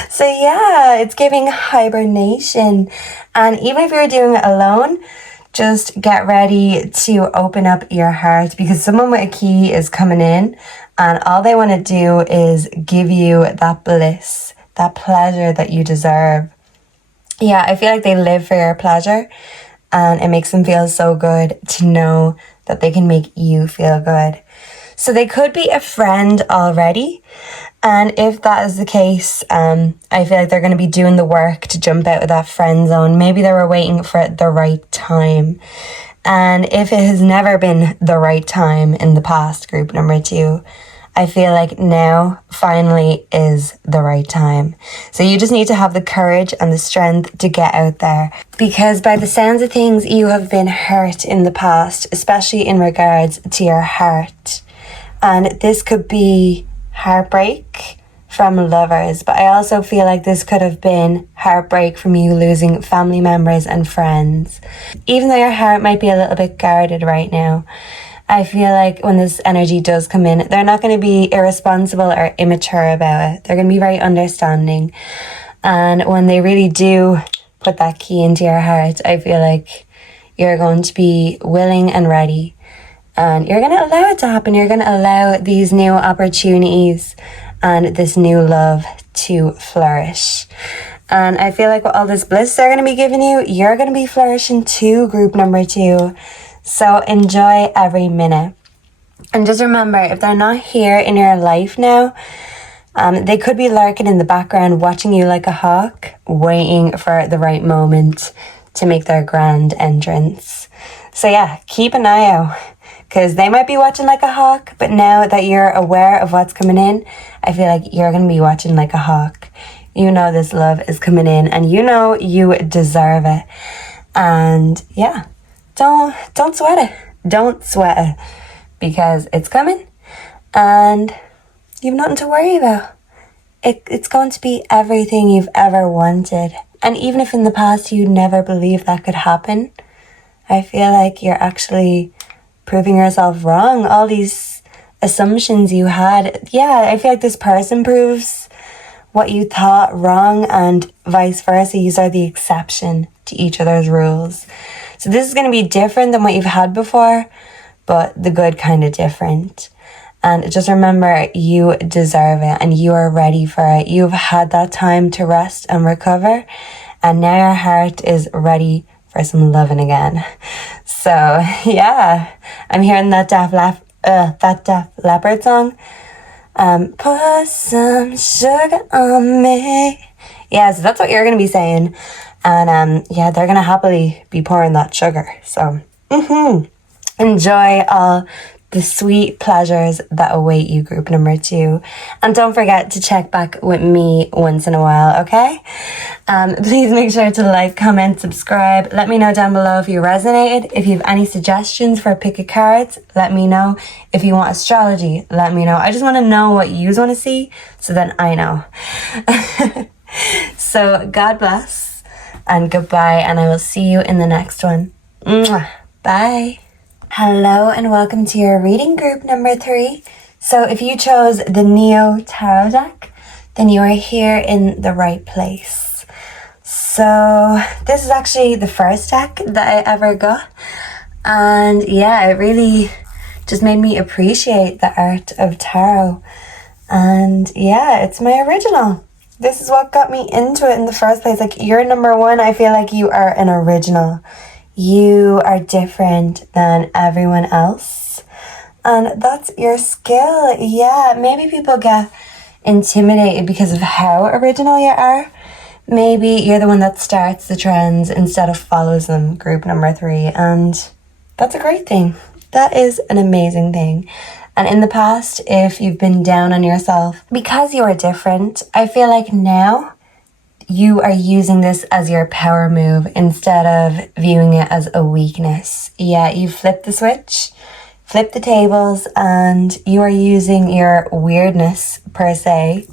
So yeah, it's giving hibernation. And even if you're doing it alone, just get ready to open up your heart, because someone with a key is coming in and all they want to do is give you that bliss, that pleasure that you deserve. Yeah, I feel like they live for your pleasure, and it makes them feel so good to know that they can make you feel good. So they could be a friend already. And if that is the case, I feel like they're going to be doing the work to jump out of that friend zone. Maybe they were waiting for the right time. And if it has never been the right time in the past, group number 2, I feel like now finally is the right time. So you just need to have the courage and the strength to get out there. Because by the sounds of things, you have been hurt in the past, especially in regards to your heart. And this could be heartbreak from lovers, but I also feel like this could have been heartbreak from you losing family members and friends. Even though your heart might be a little bit guarded right now, I feel like when this energy does come in, they're not going to be irresponsible or immature about it. They're going to be very understanding. And when they really do put that key into your heart, I feel like you're going to be willing and ready. And you're going to allow it to happen. You're going to allow these new opportunities and this new love to flourish. And I feel like with all this bliss they're going to be giving you, you're going to be flourishing too, group number 2. So enjoy every minute. And just remember, if they're not here in your life now, they could be lurking in the background, watching you like a hawk, waiting for the right moment to make their grand entrance. So yeah, keep an eye out, because they might be watching like a hawk, but now that you're aware of what's coming in, I feel like you're going to be watching like a hawk. You know this love is coming in, and you know you deserve it. And yeah, don't sweat it. Don't sweat it, because it's coming and you've nothing to worry about. It's going to be everything you've ever wanted. And even if in the past you never believed that could happen, I feel like you're actually proving yourself wrong. All these assumptions you had, yeah, I feel like this person proves what you thought wrong, and vice versa. You are the exception to each other's rules. So this is going to be different than what you've had before, but the good kind of different. And just remember, you deserve it and you are ready for it. You've had that time to rest and recover, and now your heart is ready for some loving again. So yeah, I'm hearing that Def Leppard song. Put some sugar on me. Yeah, so that's what you're going to be saying. And yeah, they're going to happily be pouring that sugar. So enjoy all the sweet pleasures that await you, group number 2. And don't forget to check back with me once in a while, okay? Please make sure to like, comment, subscribe. Let me know down below if you resonated. If you have any suggestions for Pickacards, let me know. If you want astrology, let me know. I just want to know what you want to see, so then I know. So God bless and goodbye, and I will see you in the next one. Mwah. Bye. Hello and welcome to your reading, group number 3. So if you chose the Neo Tarot deck, then you are here in the right place. So this is actually the first deck that I ever got. And yeah, it really just made me appreciate the art of tarot. And yeah, it's my original. This is what got me into it in the first place. Like, you're number 1. I feel like you are an original. You are different than everyone else. And that's your skill. Yeah, maybe people get intimidated because of how original you are. Maybe you're the one that starts the trends instead of follows them, group number 3. And that's a great thing. That is an amazing thing. And in the past, if you've been down on yourself because you are different, I feel like now you are using this as your power move instead of viewing it as a weakness. Yeah, you flipped the switch, flipped the tables, and you are using your weirdness, per se,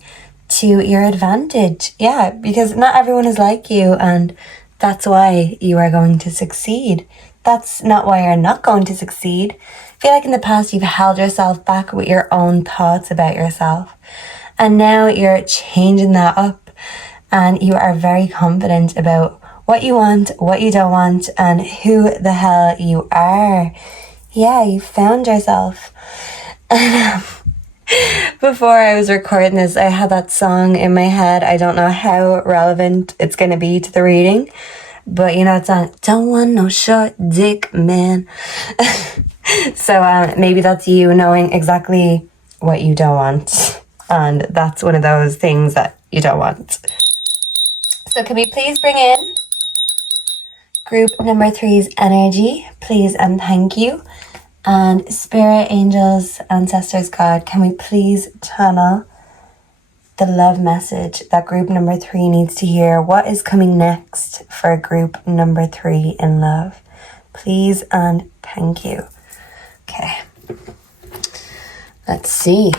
to your advantage. Yeah, because not everyone is like you, and that's why you are going to succeed. That's not why you're not going to succeed. I feel like in the past you've held yourself back with your own thoughts about yourself, and now you're changing that up. And you are very confident about what you want, what you don't want, and who the hell you are. Yeah, you found yourself. Before I was recording this, I had that song in my head. I don't know how relevant it's going to be to the reading, but you know that song, don't want no short dick man. So maybe that's you knowing exactly what you don't want, and that's one of those things that you don't want. So can we please bring in group number 3's energy, please and thank you. And spirit, angels, ancestors, God, can we please channel the love message that group number 3 needs to hear? What is coming next for group number 3 in love? Please and thank you. Okay. Let's see.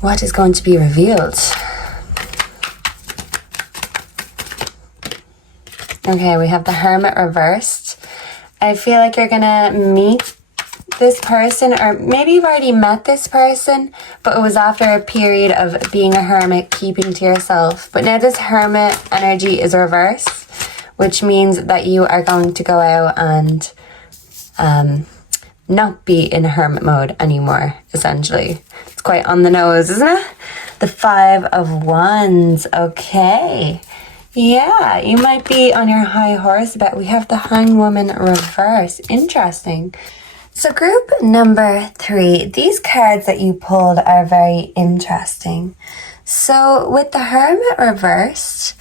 What is going to be revealed? Okay, we have the Hermit reversed. I feel like you're gonna meet this person, or maybe you've already met this person, but it was after a period of being a hermit, keeping to yourself. But now this Hermit energy is reversed, which means that you are going to go out and not be in hermit mode anymore, essentially. It's quite on the nose, isn't it? The 5 of Wands, okay. Yeah, you might be on your high horse, but we have the Hanged Woman reverse. Interesting. So group number 3, these cards that you pulled are very interesting. So with the Hermit reversed,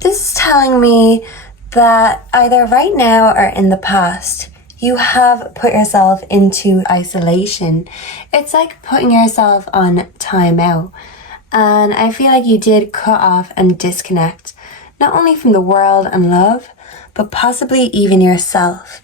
this is telling me that either right now or in the past, you have put yourself into isolation. It's like putting yourself on timeout. And I feel like you did cut off and disconnect, not only from the world and love, but possibly even yourself.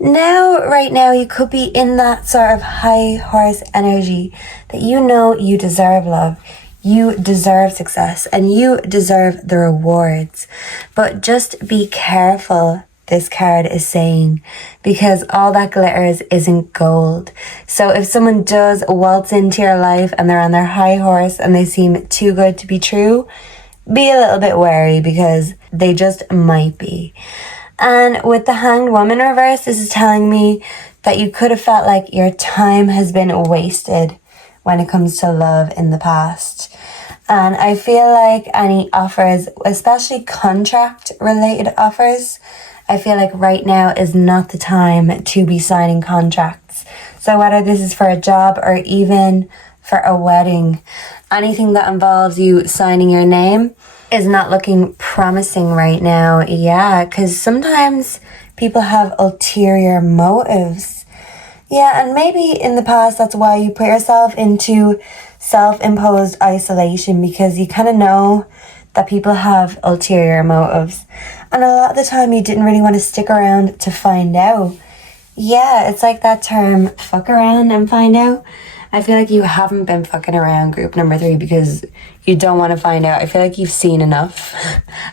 Now, right now, you could be in that sort of high horse energy that you know you deserve love, you deserve success, and you deserve the rewards. But just be careful, this card is saying, because all that glitters isn't gold. So if someone does waltz into your life and they're on their high horse and they seem too good to be true, be a little bit wary, because they just might be. And with the Hanged Woman reverse, this is telling me that you could have felt like your time has been wasted when it comes to love in the past. And I feel like any offers, especially contract related offers, I feel like right now is not the time to be signing contracts. So whether this is for a job or even for a wedding, anything that involves you signing your name is not looking promising right now. Yeah, because sometimes people have ulterior motives. Yeah, and maybe in the past that's why you put yourself into self-imposed isolation, because you kind of know that people have ulterior motives. And a lot of the time you didn't really want to stick around to find out. Yeah, it's like that term, fuck around and find out. I feel like you haven't been fucking around, group number 3, because you don't want to find out. I feel like you've seen enough.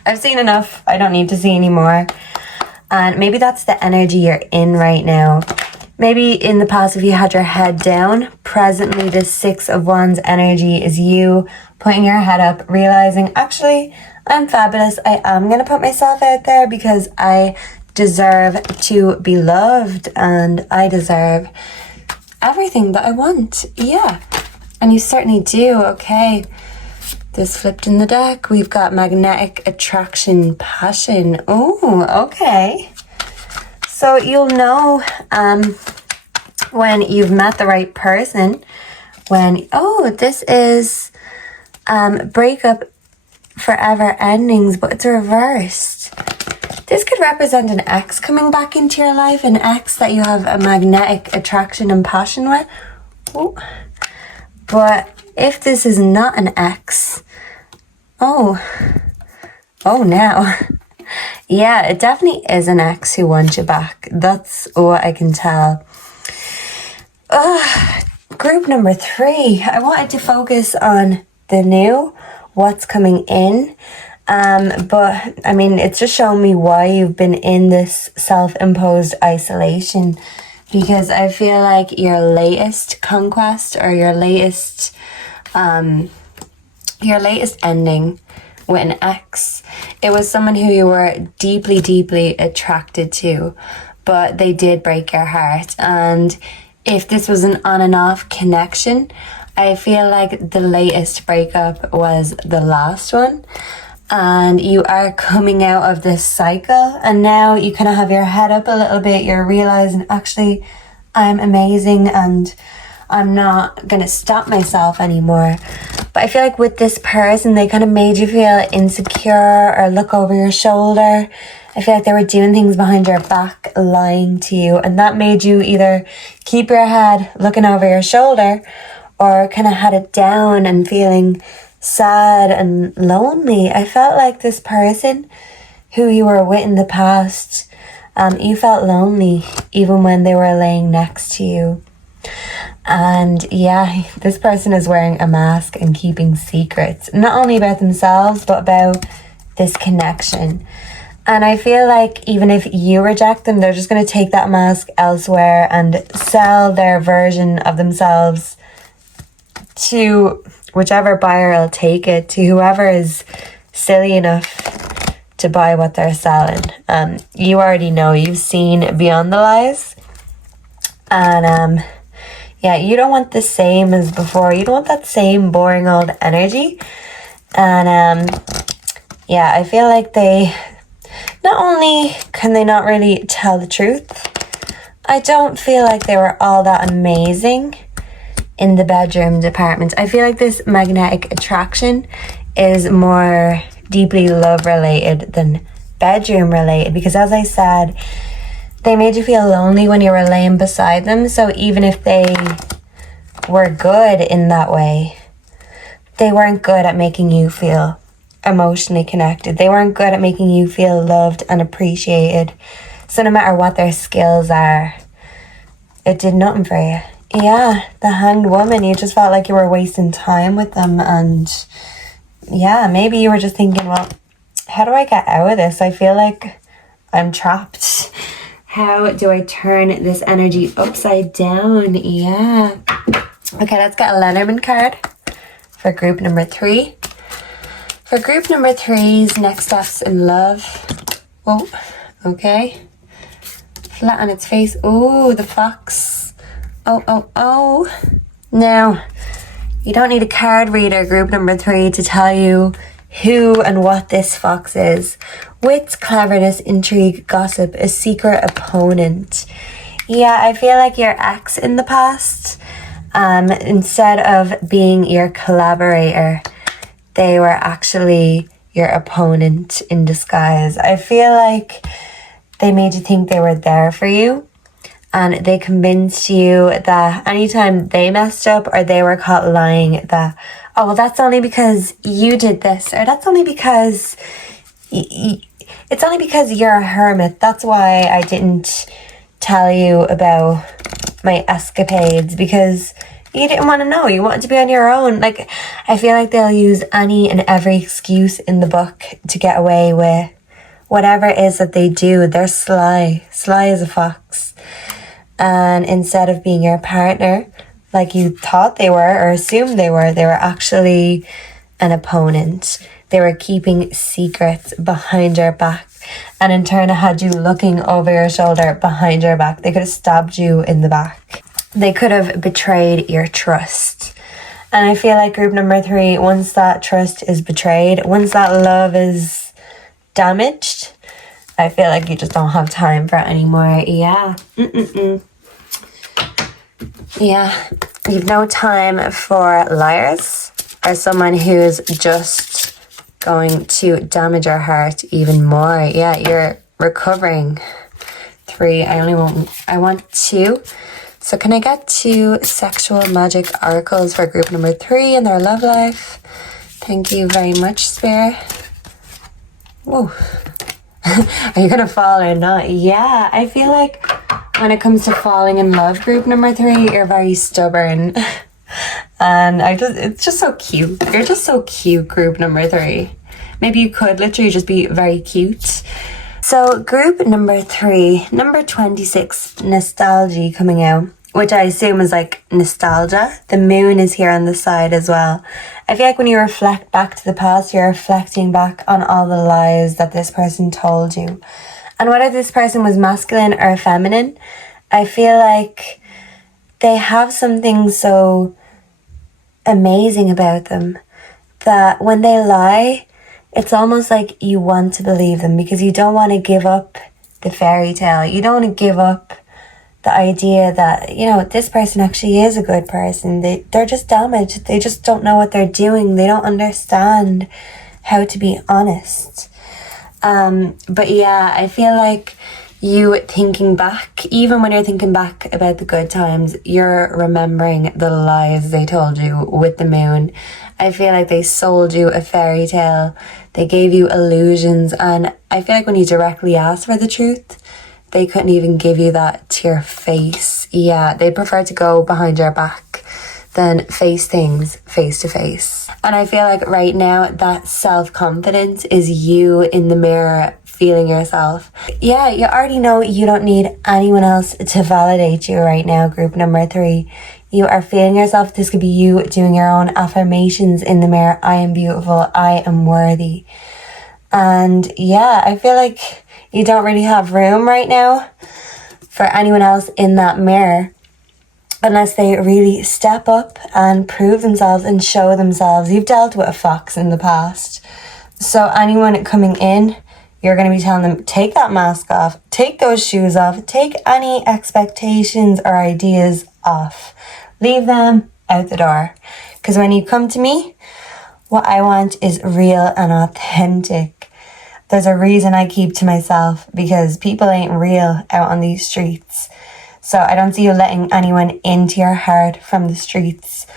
I've seen enough. I don't need to see anymore. And maybe that's the energy you're in right now. Maybe in the past, if you had your head down, presently the 6 of Wands energy is you putting your head up, realizing, actually, I'm fabulous. I am going to put myself out there because I deserve to be loved and I deserve everything that I want. Yeah, and you certainly do. Okay, this flipped in the deck. We've got magnetic attraction, passion. Oh, okay. So you'll know when you've met the right person, when, oh, this is breakup, forever endings, but it's reversed. This could represent an ex coming back into your life, an ex that you have a magnetic attraction and passion with. Ooh. But if this is not an ex, oh now. Yeah, it definitely is an ex who wants you back. That's what I can tell. Group number 3. I wanted to focus on the new, what's coming in. But I mean, it's just showing me why you've been in this self-imposed isolation, because I feel like your latest conquest or your latest ending with an ex. It was someone who you were deeply, deeply attracted to, but they did break your heart. And if this was an on and off connection, I feel like the latest breakup was the last one. And you are coming out of this cycle, and now you kind of have your head up a little bit. You're realizing, actually, I'm amazing and I'm not gonna stop myself anymore. But I feel like with this person, they kind of made you feel insecure or look over your shoulder. I feel like they were doing things behind your back, lying to you, and that made you either keep your head looking over your shoulder or kind of had it down and feeling sad and lonely. I felt like this person who you were with in the past, you felt lonely even when they were laying next to you. And yeah, this person is wearing a mask and keeping secrets, not only about themselves, but about this connection. And I feel like even if you reject them, they're just going to take that mask elsewhere and sell their version of themselves to whichever buyer will take it, to whoever is silly enough to buy what they're selling. You already know, you've seen beyond the lies. And yeah, you don't want the same as before. You don't want that same boring old energy. And yeah, I feel like they, not only can they not really tell the truth, I don't feel like they were all that amazing in the bedroom department. I feel like this magnetic attraction is more deeply love related than bedroom related, because as I said, they made you feel lonely when you were laying beside them. So even if they were good in that way, they weren't good at making you feel emotionally connected. They weren't good at making you feel loved and appreciated. So no matter what their skills are, it did nothing for you. Yeah, the Hanged Woman, you just felt like you were wasting time with them. And yeah, maybe you were just thinking, well, how do I get out of this? I feel like I'm trapped. How do I turn this energy upside down? Yeah. Okay, let's get a Lenormand card for group number 3. For group number 3's next steps in love. Oh, okay. Flat on its face. Oh, the fox. Oh. Now, you don't need a card reader, group number 3, to tell you who and what this fox is. Wit, cleverness, intrigue, gossip, a secret opponent. Yeah, I feel like your ex in the past, instead of being your collaborator, they were actually your opponent in disguise. I feel like they made you think they were there for you, and they convinced you that anytime they messed up or they were caught lying, that, oh, well, that's only because you did this, or that's only because it's only because you're a hermit. That's why I didn't tell you about my escapades, because you didn't want to know. You wanted to be on your own. Like, I feel like they'll use any and every excuse in the book to get away with whatever it is that they do. They're sly as a fox. And instead of being your partner, like you thought they were or assumed they were actually an opponent. They were keeping secrets behind your back, and in turn had you looking over your shoulder behind your back. They could have stabbed you in the back. They could have betrayed your trust. And I feel like group number 3, once that trust is betrayed, once that love is damaged, I feel like you just don't have time for it anymore. Yeah. Yeah. You've no time for liars or someone who's just going to damage your heart even more. Yeah, you're recovering. 3. I want 2. So can I get 2 sexual magic oracles for group number 3 in their love life? Thank you very much, Spirit. Whoa. Are you gonna fall or not? Yeah, I feel like when it comes to falling in love, group number 3, you're very stubborn. And it's just so cute. You're just so cute, group number 3. Maybe you could literally just be very cute. So group number 3, number 26, nostalgia coming out. which I assume is like nostalgia. The moon is here on the side as well. I feel like when you reflect back to the past, you're reflecting back on all the lies that this person told you. And whether this person was masculine or feminine, I feel like they have something so amazing about them that when they lie, it's almost like you want to believe them because you don't want to give up the fairy tale. You don't want to give up the idea that, you know, this person actually is a good person. They're just damaged. They just don't know what they're doing. They don't understand how to be honest. But yeah, I feel like you thinking back, even when you're thinking back about the good times, you're remembering the lies they told you with the moon. I feel like they sold you a fairy tale. They gave you illusions. And I feel like when you directly asked for the truth, they couldn't even give you that to your face. Yeah, they prefer to go behind your back than face things face to face. And I feel like right now that self-confidence is you in the mirror feeling yourself. Yeah, you already know you don't need anyone else to validate you right now, group number 3. You are feeling yourself. This could be you doing your own affirmations in the mirror. I am beautiful. I am worthy. And yeah, I feel like you don't really have room right now for anyone else in that mirror unless they really step up and prove themselves and show themselves. You've dealt with a fox in the past. So anyone coming in, you're going to be telling them, take that mask off, take those shoes off, take any expectations or ideas off. Leave them out the door. Because when you come to me, what I want is real and authentic. There's a reason I keep to myself because people ain't real out on these streets. So I don't see you letting anyone into your heart from the streets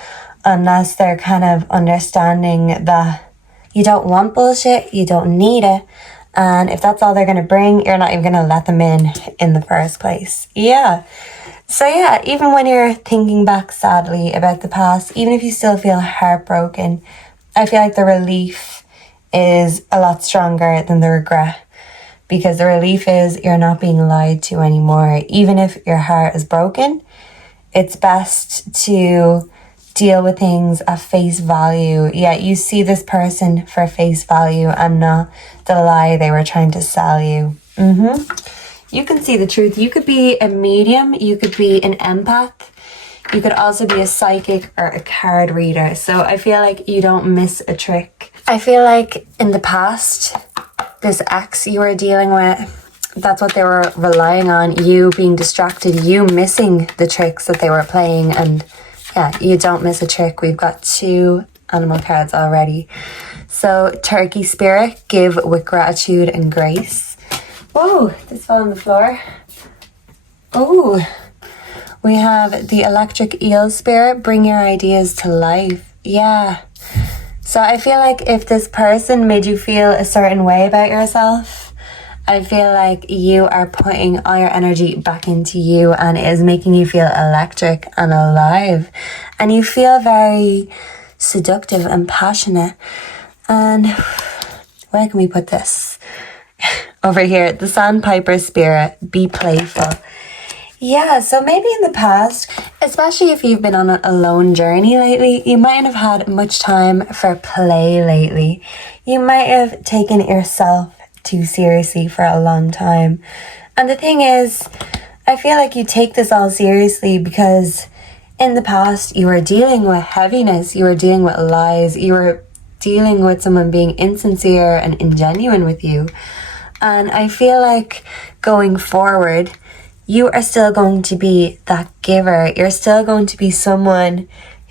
unless they're kind of understanding that you don't want bullshit, you don't need it. And if that's all they're going to bring, you're not even going to let them in the first place. Yeah. So yeah, even when you're thinking back sadly about the past, even if you still feel heartbroken, I feel like the relief is a lot stronger than the regret. Because the relief is you're not being lied to anymore. Even if your heart is broken, it's best to deal with things at face value. Yeah, you see this person for face value and not the lie they were trying to sell you. You can see the truth. You could be a medium. You could be an empath. You could also be a psychic or a card reader. So I feel like you don't miss a trick. I feel like in the past, this ex you were dealing with, that's what they were relying on, you being distracted, you missing the tricks that they were playing. And yeah, you don't miss a trick. We've got 2 animal cards already. So turkey spirit, give with gratitude and grace. Whoa, this fell on the floor. Oh, we have the electric eel spirit, bring your ideas to life. Yeah. So I feel like if this person made you feel a certain way about yourself, I feel like you are putting all your energy back into you and it is making you feel electric and alive. And you feel very seductive and passionate. And where can we put this? Over here, the sandpiper spirit, be playful. Yeah, so maybe in the past, especially if you've been on a lone journey lately, you mightn't have had much time for play lately. You might have taken yourself too seriously for a long time. And the thing is, I feel like you take this all seriously because in the past you were dealing with heaviness, you were dealing with lies, you were dealing with someone being insincere and ingenuine with you. And I feel like going forward, you are still going to be that giver. You're still going to be someone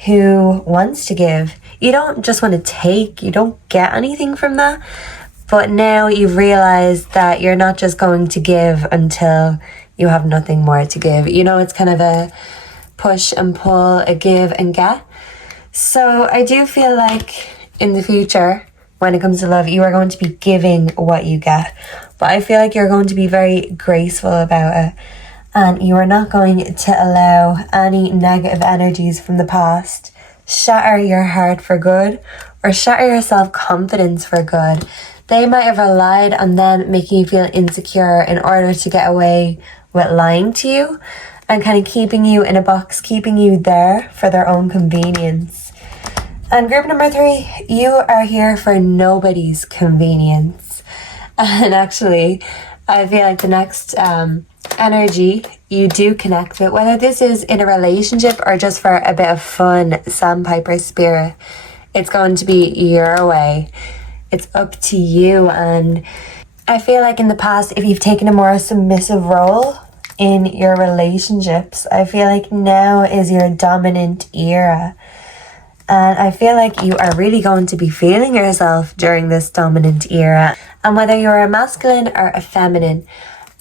who wants to give. You don't just want to take. You don't get anything from that. But now you've realized that you're not just going to give until you have nothing more to give. You know, it's kind of a push and pull, a give and get. So I do feel like in the future, when it comes to love, you are going to be giving what you get. But I feel like you're going to be very graceful about it. And you are not going to allow any negative energies from the past shatter your heart for good or shatter your self-confidence for good. They might have relied on them making you feel insecure in order to get away with lying to you. and kind of keeping you in a box, keeping you there for their own convenience. And group number 3, you are here for nobody's convenience. And actually, I feel like the next energy you do connect with, whether this is in a relationship or just for a bit of fun, sandpiper spirit, it's going to be your way. It's up to you. And I feel like in the past, if you've taken a more submissive role in your relationships, I feel like now is your dominant era. And I feel like you are really going to be feeling yourself during this dominant era. And whether you're a masculine or a feminine,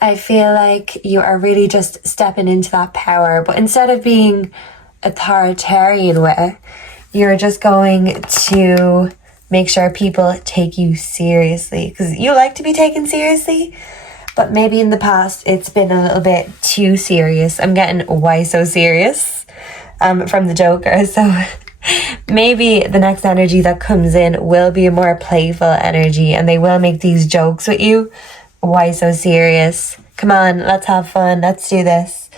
I feel like you are really just stepping into that power. But instead of being authoritarian with it, you're just going to make sure people take you seriously. Because you like to be taken seriously. But maybe in the past, it's been a little bit too serious. I'm getting why so serious from the Joker. So maybe the next energy that comes in will be a more playful energy, and they will make these jokes with you. Why so serious? Come on, let's have fun. Let's do this.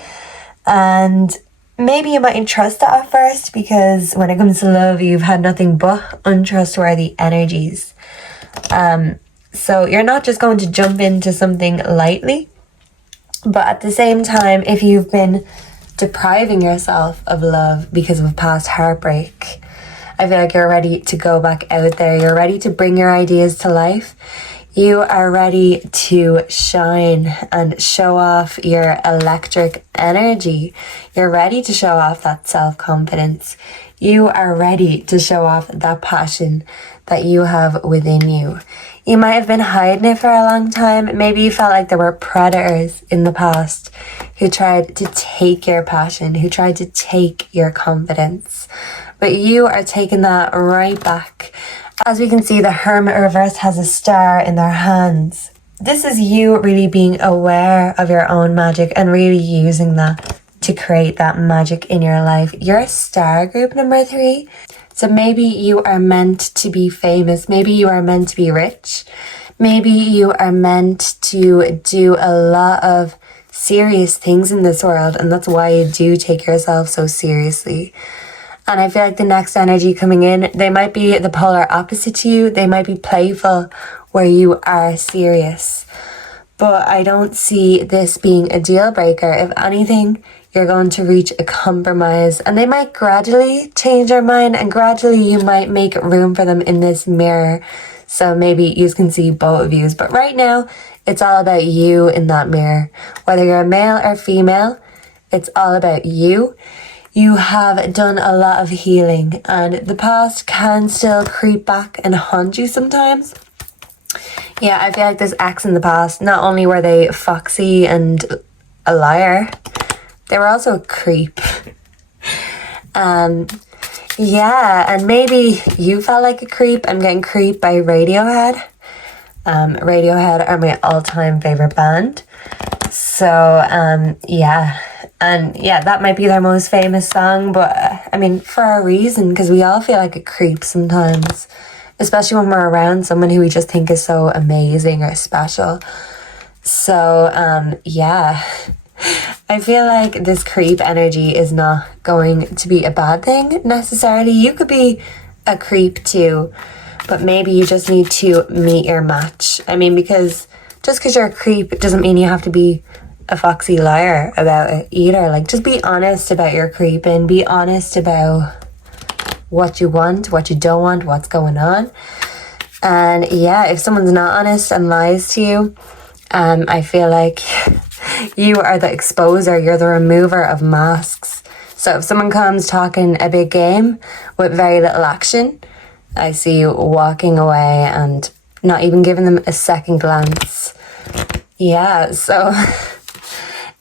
And maybe you mightn't trust it at first, because when it comes to love, you've had nothing but untrustworthy energies. So you're not just going to jump into something lightly. But at the same time, if you've been depriving yourself of love because of past heartbreak, I feel like you're ready to go back out there. You're ready to bring your ideas to life. You are ready to shine and show off your electric energy. You're ready to show off that self-confidence. You are ready to show off that passion that you have within you. You might have been hiding it for a long time. Maybe you felt like there were predators in the past who tried to take your passion, who tried to take your confidence. But you are taking that right back. As we can see, the Hermit reverse has a star in their hands. This is you really being aware of your own magic and really using that to create that magic in your life. You're a star, group number 3. So maybe you are meant to be famous. Maybe you are meant to be rich. Maybe you are meant to do a lot of serious things in this world, and that's why you do take yourself so seriously. And I feel like the next energy coming in, they might be the polar opposite to you. They might be playful where you are serious. But I don't see this being a deal breaker. If anything, you're going to reach a compromise, and they might gradually change their mind, and gradually you might make room for them in this mirror. So maybe you can see both views. But right now, it's all about you in that mirror. Whether you're a male or female, it's all about you. You have done a lot of healing, and the past can still creep back and haunt you sometimes. Yeah, I feel like this ex in the past, not only were they foxy and a liar, they were also a creep. Yeah, and maybe you felt like a creep. I'm getting creeped by Radiohead. Radiohead are my all-time favorite band. So, yeah. And yeah, that might be their most famous song, but I mean, for a reason, because we all feel like a creep sometimes, especially when we're around someone who we just think is so amazing or special. So, yeah, I feel like this creep energy is not going to be a bad thing necessarily. You could be a creep too, but maybe you just need to meet your match. I mean, because just because you're a creep doesn't mean you have to be a foxy liar about it either. Like, just be honest about your creeping. Be honest about what you want, what you don't want, what's going on. And yeah, if someone's not honest and lies to you, I feel like you are the exposer. You're the remover of masks. So if someone comes talking a big game with very little action, I see you walking away and not even giving them a second glance. Yeah, so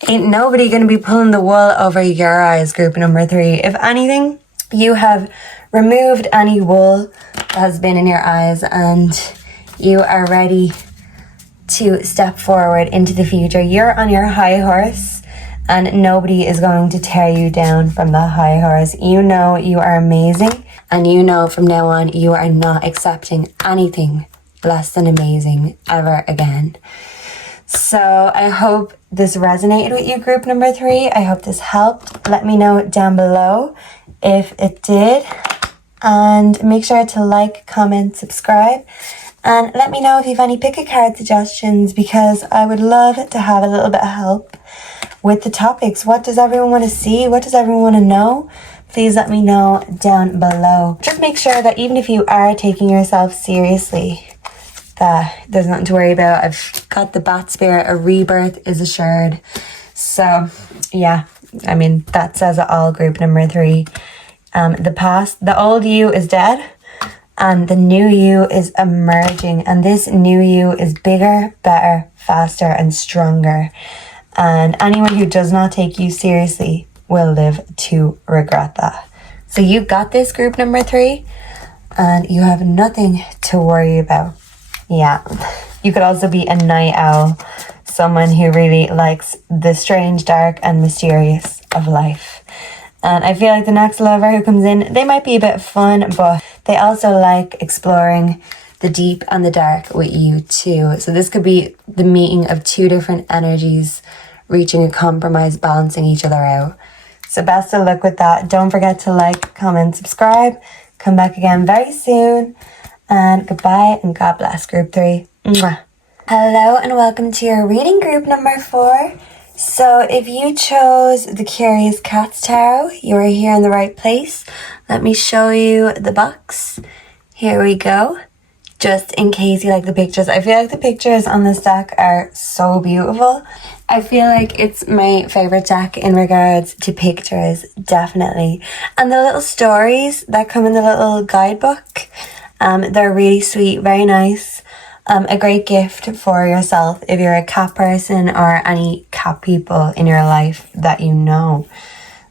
ain't nobody gonna be pulling the wool over your eyes, group number 3. If anything, you have removed any wool that has been in your eyes, and you are ready to step forward into the future. You're on your high horse, and nobody is going to tear you down from the high horse. You know you are amazing, and you know from now on you are not accepting anything less than amazing ever again. So I hope this resonated with you, group number 3. I hope this helped. Let me know down below if it did. And make sure to like, comment, subscribe. And let me know if you have any Pickacard suggestions, because I would love to have a little bit of help with the topics. What does everyone want to see? What does everyone want to know? Please let me know down below. Just make sure that even if you are taking yourself seriously, that there's nothing to worry about. I've got the bat spirit. A rebirth is assured. So yeah, I mean, that says it all, group number 3. The old you is dead and the new you is emerging, and this new you is bigger, better, faster and stronger. And anyone who does not take you seriously will live to regret that. So you got this, group number 3, and you have nothing to worry about. Yeah, you could also be a night owl, someone who really likes the strange, dark and mysterious of life. And I feel like the next lover who comes in, they might be a bit fun, but they also like exploring the deep and the dark with you too. So this could be the meeting of 2 different energies, reaching a compromise, balancing each other out. So best of luck with that. Don't forget to like, comment, subscribe. Come back again very soon. And goodbye and God bless, group 3. Mwah. Hello and welcome to your reading, group number 4. So if you chose the Curious Cats Tarot, you are here in the right place. Let me show you the box. Here we go. Just in case you like the pictures. I feel like the pictures on this deck are so beautiful. I feel like it's my favorite deck in regards to pictures, definitely. And the little stories that come in the little guidebook, they're really sweet, very nice. A great gift for yourself if you're a cat person or any cat people in your life that you know.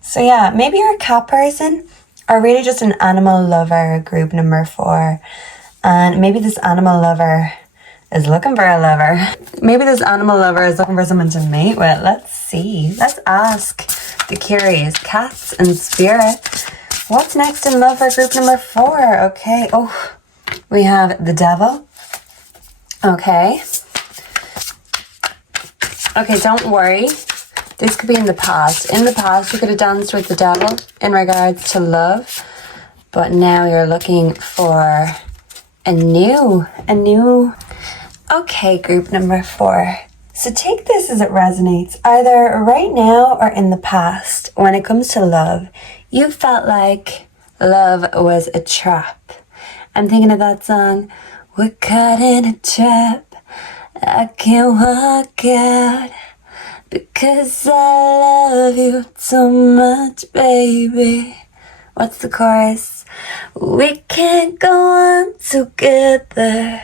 So yeah, maybe you're a cat person or really just an animal lover, group number 4. And maybe this animal lover is looking for a lover. Maybe this animal lover is looking for someone to mate with. Let's see. Let's ask the curious cats and spirit. What's next in love for group number 4? Okay. Oh, we have the devil. Okay. Okay, don't worry. This could be in the past. In the past, you could have danced with the devil in regards to love. But now you're looking for a new. Okay, group number 4. So take this as it resonates, either right now or in the past. When it comes to love, you felt like love was a trap. I'm thinking of that song, "We're caught in a trap, I can't walk out, because I love you so much, baby." What's the chorus? "We can't go on together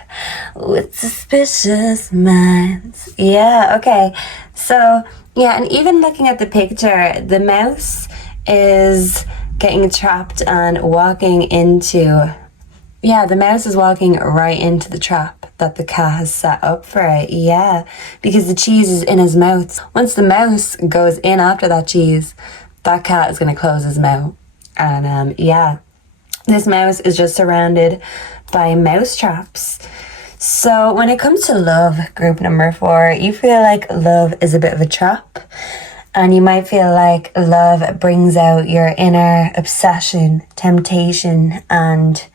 with suspicious minds." Yeah, okay. So, yeah, and even looking at the picture, the mouse is getting trapped and walking into... Yeah, the mouse is walking right into the trap that the cat has set up for it. Yeah, because the cheese is in his mouth. Once the mouse goes in after that cheese, that cat is going to close his mouth. And yeah, this mouse is just surrounded by mouse traps. So when it comes to love, group number 4, you feel like love is a bit of a trap. And you might feel like love brings out your inner obsession, temptation, and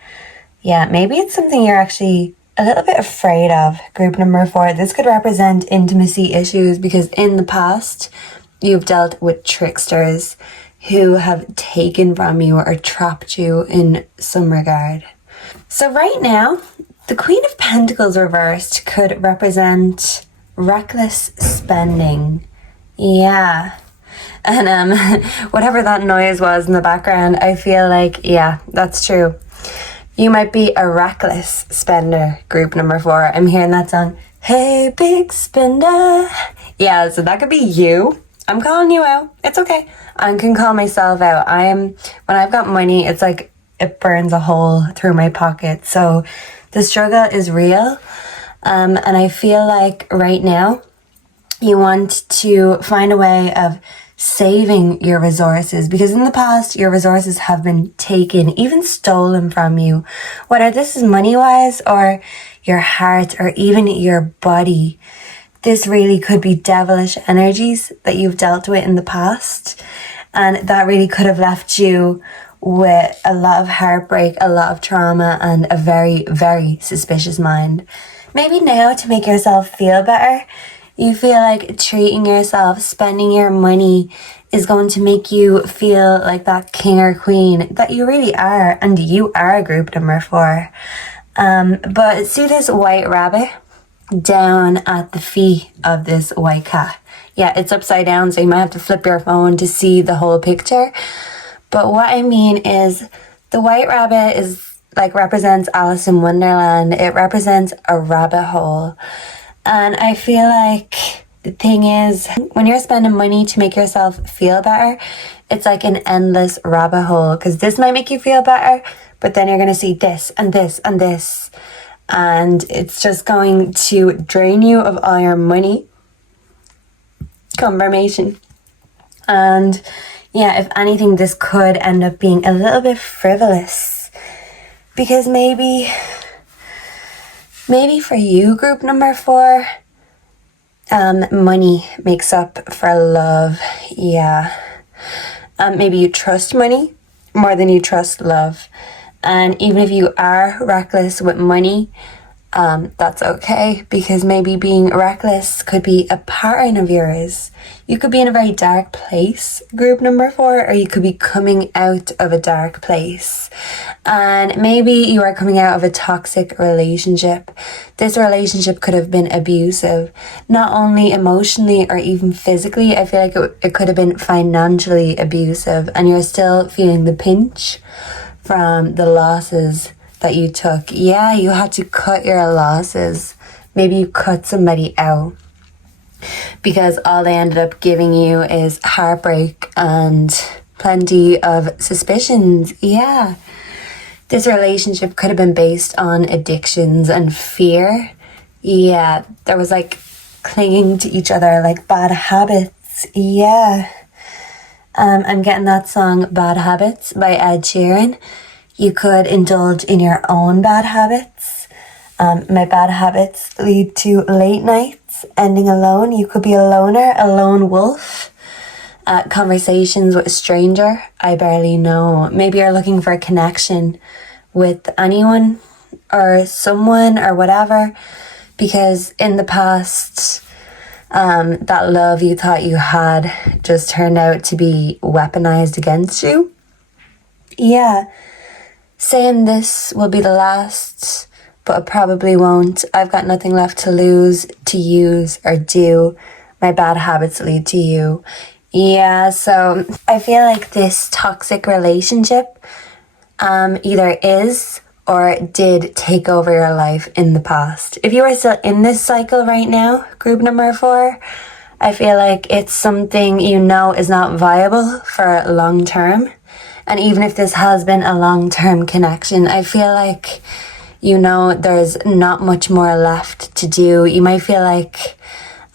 yeah, maybe it's something you're actually a little bit afraid of, group number 4. This could represent intimacy issues because in the past, you've dealt with tricksters who have taken from you or trapped you in some regard. So right now, the Queen of Pentacles reversed could represent reckless spending. Yeah. And whatever that noise was in the background, I feel like, yeah, that's true. You might be a reckless spender, group number 4. I'm hearing that song, "Hey, big spender." Yeah, so that could be you. I'm calling you out. It's okay. I can call myself out. When I've got money, it's like it burns a hole through my pocket. So the struggle is real. And I feel like right now you want to find a way of saving your resources, because in the past your resources have been taken, even stolen from you, whether this is money wise or your heart or even your body. this really could be devilish energies that you've dealt with in the past. And that really could have left you with a lot of heartbreak, a lot of trauma, and a very, very suspicious mind. Maybe now, to make yourself feel better, you feel like treating yourself, spending your money is going to make you feel like that king or queen that you really are, and you are group number 4. But see this white rabbit down at the feet of this white cat? Yeah, it's upside down, so you might have to flip your phone to see the whole picture. But what I mean is, the white rabbit is like represents Alice in Wonderland. It represents a rabbit hole. And I feel like the thing is, when you're spending money to make yourself feel better, it's like an endless rabbit hole, because this might make you feel better, but then you're going to see this and this and this. And it's just going to drain you of all your money. Confirmation. And yeah, if anything, this could end up being a little bit frivolous, because maybe for you, group number 4, money makes up for love. Yeah. Maybe you trust money more than you trust love. And even if you are reckless with money, that's okay, because maybe being reckless could be a pattern of yours. You could be in a very dark place, group number 4, or you could be coming out of a dark place. And maybe you are coming out of a toxic relationship. This relationship could have been abusive, not only emotionally or even physically. I feel like it could have been financially abusive, and you're still feeling the pinch from the losses that you took. Yeah, you had to cut your losses. Maybe you cut somebody out because all they ended up giving you is heartbreak and plenty of suspicions. Yeah. This relationship could have been based on addictions and fear. Yeah, there was like clinging to each other, like bad habits. Yeah. I'm getting that song Bad Habits by Ed Sheeran. You could indulge in your own bad habits. My bad habits lead to late nights, ending alone. You could be a loner, a lone wolf. Conversations with a stranger I barely know. Maybe you're looking for a connection with anyone or someone or whatever, because in the past, that love you thought you had just turned out to be weaponized against you. Yeah. Saying this will be the last, but it probably won't. I've got nothing left to lose, to use, or do. My bad habits lead to you. Yeah, so I feel like this toxic relationship either is or did take over your life in the past. If you are still in this cycle right now, group number 4, I feel like it's something you know is not viable for long term. And even if this has been a long-term connection, I feel like, you know, there's not much more left to do. You might feel like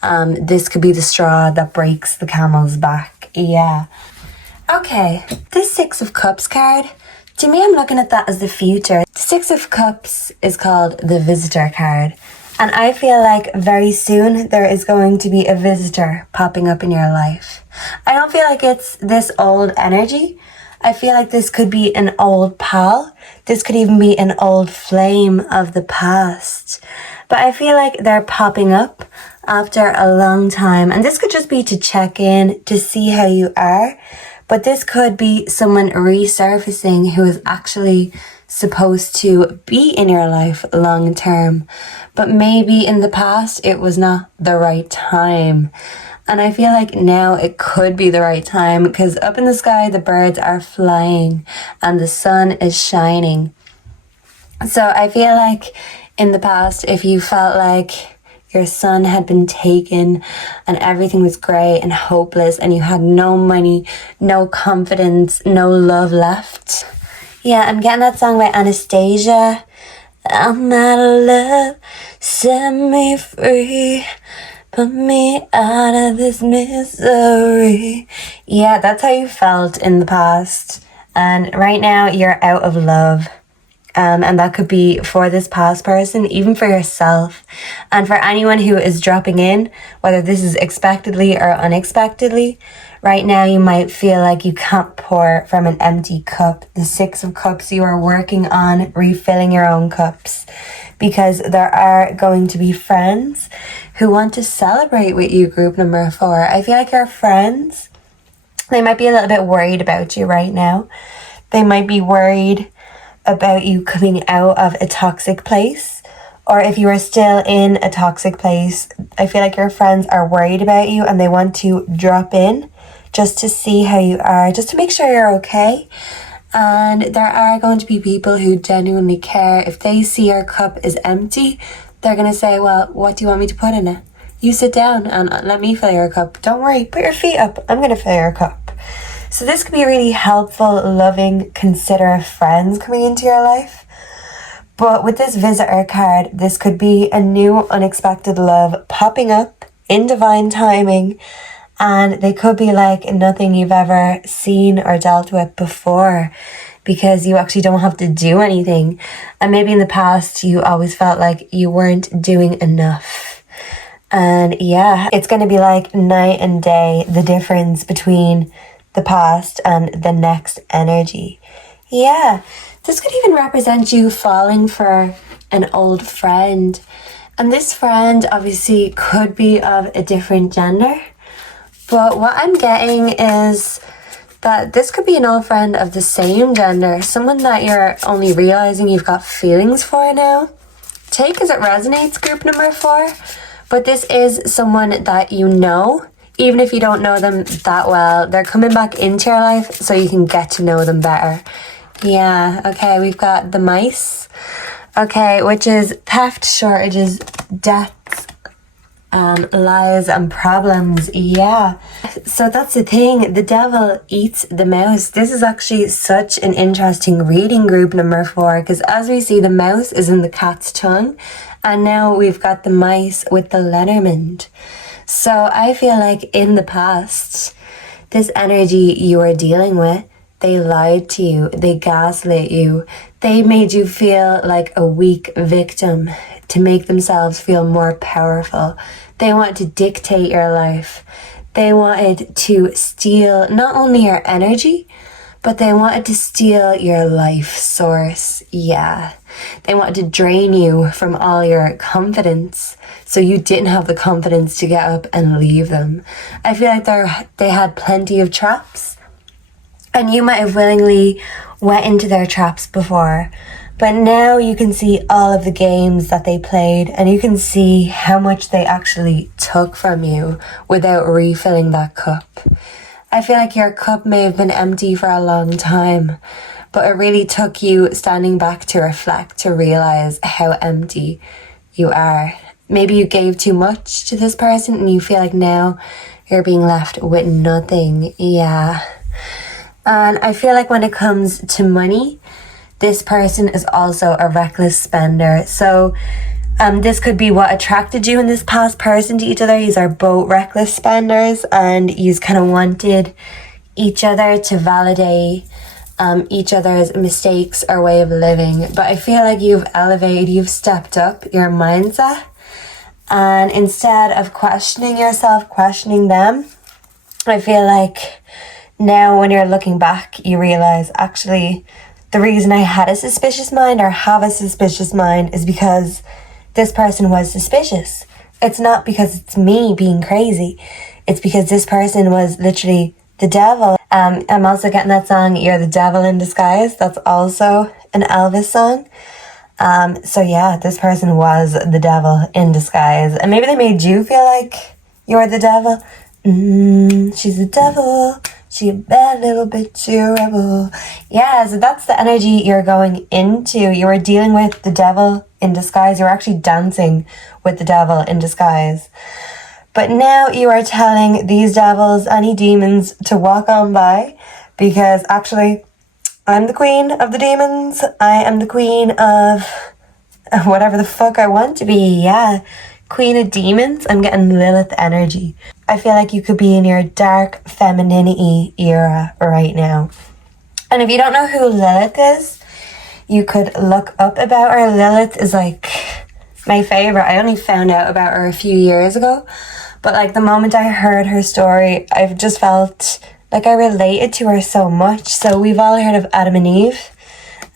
this could be the straw that breaks the camel's back. Yeah. Okay, this 6 of Cups card, to me, I'm looking at that as the future. The 6 of Cups is called the Visitor card. And I feel like very soon there is going to be a visitor popping up in your life. I don't feel like it's this old energy. I feel like this could be an old pal. This could even be an old flame of the past. But I feel like they're popping up after a long time. And this could just be to check in, to see how you are. But this could be someone resurfacing who is actually supposed to be in your life long term. But maybe in the past it was not the right time. And I feel like now it could be the right time, because up in the sky, the birds are flying and the sun is shining. So I feel like in the past, if you felt like your sun had been taken and everything was grey and hopeless and you had no money, no confidence, no love left. Yeah, I'm getting that song by Anastasia. I'm out of love, set me free. Put me out of this misery. Yeah, that's how you felt in the past. And right now, you're out of love. And that could be for this past person, even for yourself. And for anyone who is dropping in, whether this is expectedly or unexpectedly, right now you might feel like you can't pour from an empty cup. The 6 of Cups, you are working on refilling your own cups, because there are going to be friends who want to celebrate with you, group number 4. I feel like your friends, they might be a little bit worried about you right now. They might be worried about you coming out of a toxic place, or if you are still in a toxic place, I feel like your friends are worried about you and they want to drop in just to see how you are, just to make sure you're okay. And there are going to be people who genuinely care. If they see your cup is empty, they're going to say, well, what do you want me to put in it? You sit down and let me fill your cup. Don't worry, put your feet up. I'm going to fill your cup. So this could be really helpful, loving, considerate friends coming into your life. But with this visitor card, this could be a new unexpected love popping up in divine timing. And they could be like nothing you've ever seen or dealt with before, because you actually don't have to do anything. And maybe in the past, you always felt like you weren't doing enough. And yeah, it's going to be like night and day, the difference between the past and the next energy. Yeah, this could even represent you falling for an old friend. And this friend obviously could be of a different gender. But what I'm getting is that this could be an old friend of the same gender, someone that you're only realizing you've got feelings for now. Take as it resonates, group number 4. But this is someone that you know. Even if you don't know them that well, they're coming back into your life so you can get to know them better. Yeah, okay, we've got the mice. Okay, which is theft, shortages, deaths, lies and problems. Yeah, so that's the thing. The devil eats the mouse. This is actually such an interesting reading, group number 4, because as we see, the mouse is in the cat's tongue. And now we've got the mice with the Lenormand. So I feel like in the past, this energy you were dealing with, they lied to you, they gaslit you, they made you feel like a weak victim to make themselves feel more powerful. They wanted to dictate your life. They wanted to steal not only your energy, but they wanted to steal your life source. Yeah. They wanted to drain you from all your confidence, so you didn't have the confidence to get up and leave them. I feel like they had plenty of traps, and you might have willingly went into their traps before, but now you can see all of the games that they played, and you can see how much they actually took from you without refilling that cup. I feel like your cup may have been empty for a long time, but it really took you standing back to reflect, to realize how empty you are. Maybe you gave too much to this person and you feel like now you're being left with nothing. Yeah. And I feel like when it comes to money, this person is also a reckless spender. So this could be what attracted you and this past person to each other. These are both reckless spenders, and you kind of wanted each other to validate each other's mistakes or way of living. But I feel like you've elevated, you've stepped up your mindset, and instead of questioning yourself, questioning them, I feel like now when you're looking back, you realize actually the reason I had a suspicious mind or have a suspicious mind is because this person was suspicious. It's not because it's me being crazy. It's because this person was literally the devil. I'm also getting that song, You're the Devil in Disguise. That's also an Elvis song. So yeah, this person was the devil in disguise. And maybe they made you feel like you're the devil. She's the devil. She a bad little bitch, you rebel. Yeah, so that's the energy you're going into. You were dealing with the devil in disguise. You're actually dancing with the devil in disguise. But now you are telling these devils, any demons, to walk on by, because actually I'm the queen of the demons. I am the queen of whatever the fuck I want to be. Yeah, queen of demons. I'm getting Lilith energy. I feel like you could be in your dark femininity era right now. And if you don't know who Lilith is, you could look up about her. Lilith is like my favorite. I only found out about her a few years ago, but like the moment I heard her story, I've just felt like I related to her so much. So we've all heard of Adam and Eve,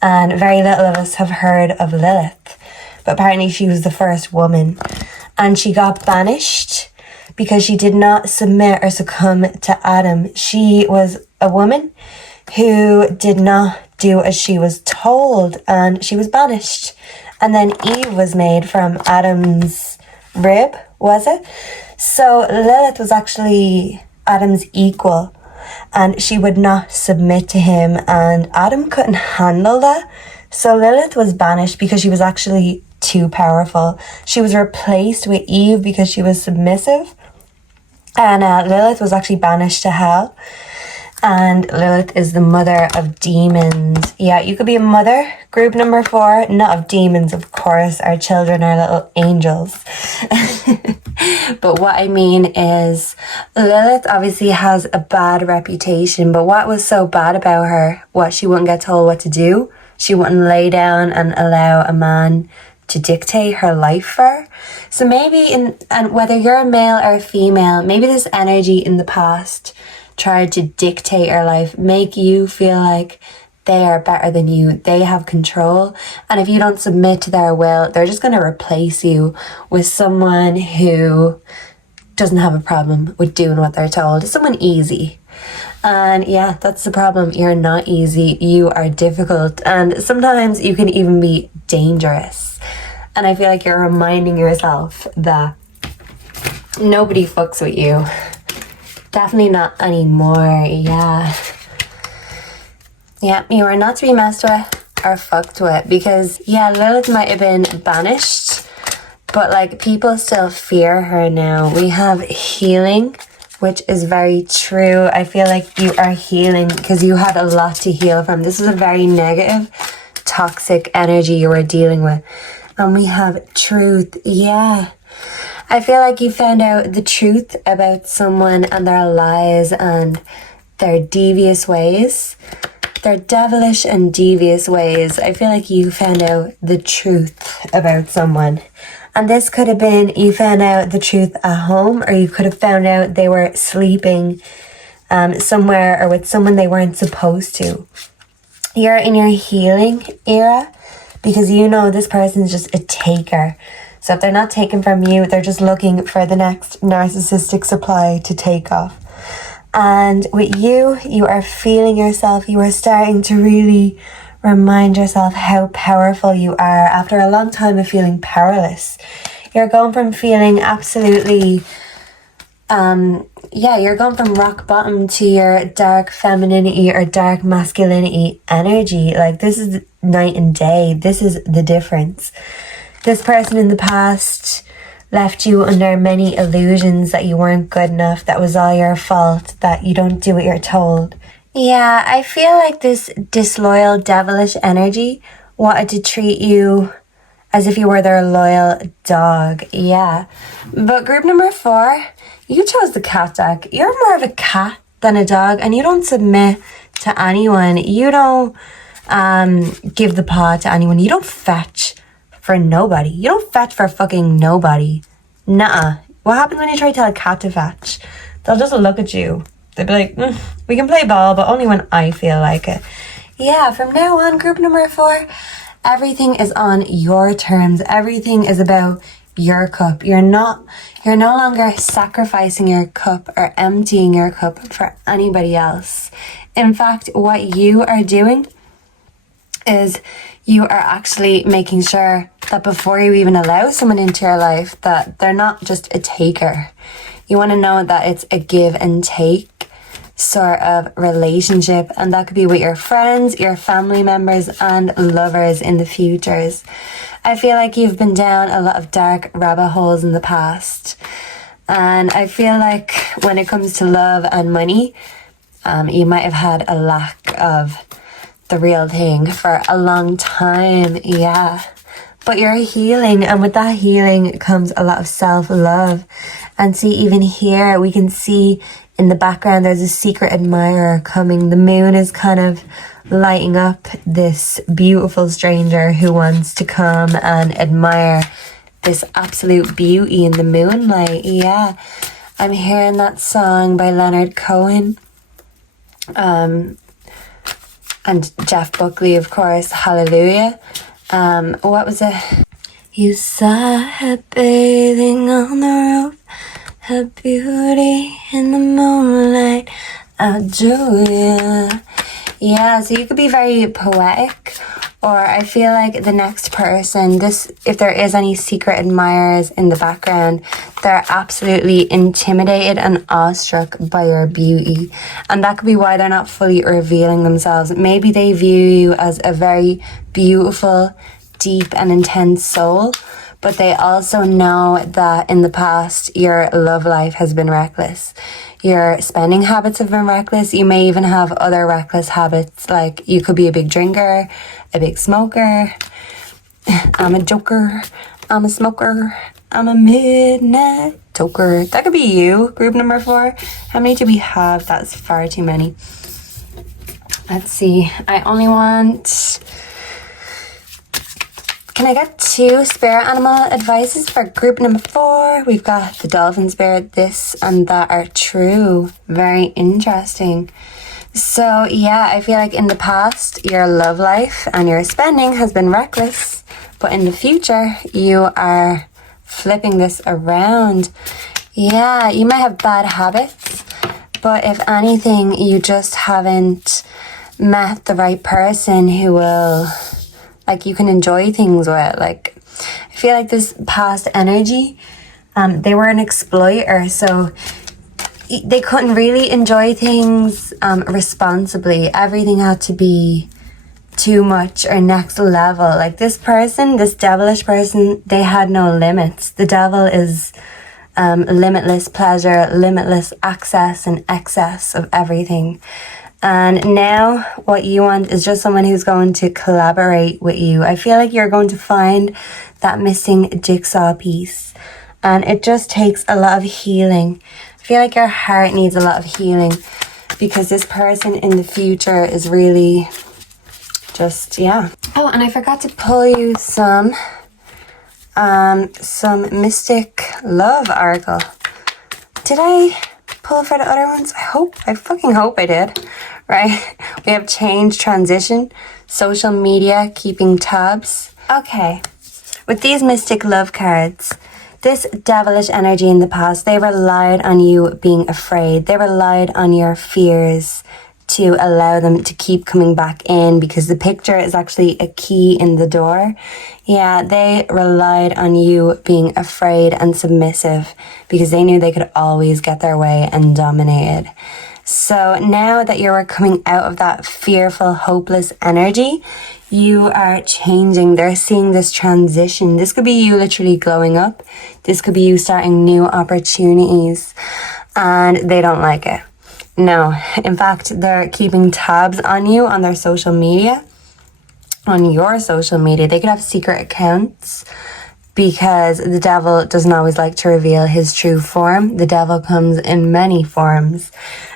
and very little of us have heard of Lilith, but apparently she was the first woman, and she got banished because she did not submit or succumb to Adam. She was a woman who did not do as she was told, and she was banished. And then Eve was made from Adam's rib, was it? So Lilith was actually Adam's equal, and she would not submit to him, and Adam couldn't handle that. So Lilith was banished because she was actually too powerful. She was replaced with Eve because she was submissive, and Lilith was actually banished to hell. And Lilith is the mother of demons. Yeah, you could be a mother. Group number 4, not of demons, of course. Our children are little angels. But what I mean is, Lilith obviously has a bad reputation, but what was so bad about her? What, she wouldn't get told what to do? She wouldn't lay down and allow a man to dictate her life for her? So maybe, and whether you're a male or a female, maybe this energy in the past tried to dictate her life, make you feel like they are better than you, they have control, and if you don't submit to their will, they're just going to replace you with someone who doesn't have a problem with doing what they're told, someone easy. And yeah, that's the problem. You're not easy, you are difficult, and sometimes you can even be dangerous. And I feel like you're reminding yourself that nobody fucks with you. Definitely not anymore. Yeah, you are not to be messed with or fucked with, because yeah, Lilith might have been banished, but like people still fear her now. We have healing, which is very true. I feel like you are healing because you had a lot to heal from. This is a very negative, toxic energy you were dealing with. And we have truth. Yeah, I feel like you found out the truth about someone and their lies and their devious ways. Their devilish and devious ways. I feel like you found out the truth about someone. And this could have been you found out the truth at home, or you could have found out they were sleeping somewhere or with someone they weren't supposed to. You're in your healing era because you know this person's just a taker. So if they're not taken from you, they're just looking for the next narcissistic supply to take off. And with you, you are feeling yourself. You are starting to really remind yourself how powerful you are after a long time of feeling powerless. You're going from feeling absolutely, you're going from rock bottom to your dark femininity or dark masculinity energy. Like, this is night and day. This is the difference. This person in the past left you under many illusions that you weren't good enough, that was all your fault, that you don't do what you're told. Yeah, I feel like this disloyal, devilish energy wanted to treat you as if you were their loyal dog. Yeah. But group number 4, you chose the cat deck. You're more of a cat than a dog, and you don't submit to anyone. You don't give the paw to anyone. You don't fetch for nobody. You don't fetch for fucking nobody. Nuh-uh. What happens when you try to tell a cat to fetch? They'll just look at you. They'll be like, we can play ball, but only when I feel like it. Yeah, from now on, group number 4, everything is on your terms. Everything is about your cup. You're no longer sacrificing your cup or emptying your cup for anybody else. In fact, what you are doing is you are actually making sure that before you even allow someone into your life, that they're not just a taker. You want to know that it's a give and take sort of relationship, and that could be with your friends, your family members, and lovers in the futures. I feel like you've been down a lot of dark rabbit holes in the past, and I feel like when it comes to love and money, you might have had a lack of the real thing for a long time. Yeah, but you're healing, and with that healing comes a lot of self-love. And see, even here we can see In the background, there's a secret admirer coming. The moon is kind of lighting up this beautiful stranger who wants to come and admire this absolute beauty in the moonlight. Yeah, I'm hearing that song by Leonard Cohen. And Jeff Buckley, of course, Hallelujah. What was it? You saw her bathing on the roof, her beauty in the moonlight, oh Julia. Yeah, so you could be very poetic, or I feel like the next person, if there is any secret admirers in the background, they're absolutely intimidated and awestruck by your beauty. And that could be why they're not fully revealing themselves. Maybe they view you as a very beautiful, deep and intense soul, but they also know that in the past your love life has been reckless. Your spending habits have been reckless. You may even have other reckless habits, like you could be a big drinker, a big smoker. I'm a joker, I'm a smoker, I'm a midnight toker. That could be you, group number 4. How many do we have? That's far too many. Let's see. I only want... Can I get 2 spirit animal advices for group number 4? We've got the dolphin spirit, this and that are true. Very interesting. So yeah, I feel like in the past, your love life and your spending has been reckless. But in the future, you are flipping this around. Yeah, you might have bad habits, but if anything, you just haven't met the right person who will... like you can enjoy things with. Like, I feel like this past energy, they were an exploiter, so they couldn't really enjoy things responsibly. Everything had to be too much or next level. Like this person, this devilish person, they had no limits. The devil is limitless pleasure, limitless access and excess of everything. And now what you want is just someone who's going to collaborate with you. I feel like you're going to find that missing jigsaw piece. And it just takes a lot of healing. I feel like your heart needs a lot of healing, because this person in the future is really just, yeah. Oh, and I forgot to pull you some Mystic Love Oracle. Did I pull for the other ones? I fucking hope I did. Right? We have change, transition, social media, keeping tabs. Okay. With these Mystic Love cards, this devilish energy in the past, they relied on you being afraid. They relied on your fears to allow them to keep coming back in, because the picture is actually a key in the door. Yeah, they relied on you being afraid and submissive because they knew they could always get their way and dominated. So now that you're coming out of that fearful, hopeless energy, you are changing. They're seeing this transition. This could be you literally glowing up. This could be you starting new opportunities, and they don't like it. No, in fact, they're keeping tabs on you on their social media, on your social media. They could have secret accounts, because the devil doesn't always like to reveal his true form. The devil comes in many forms.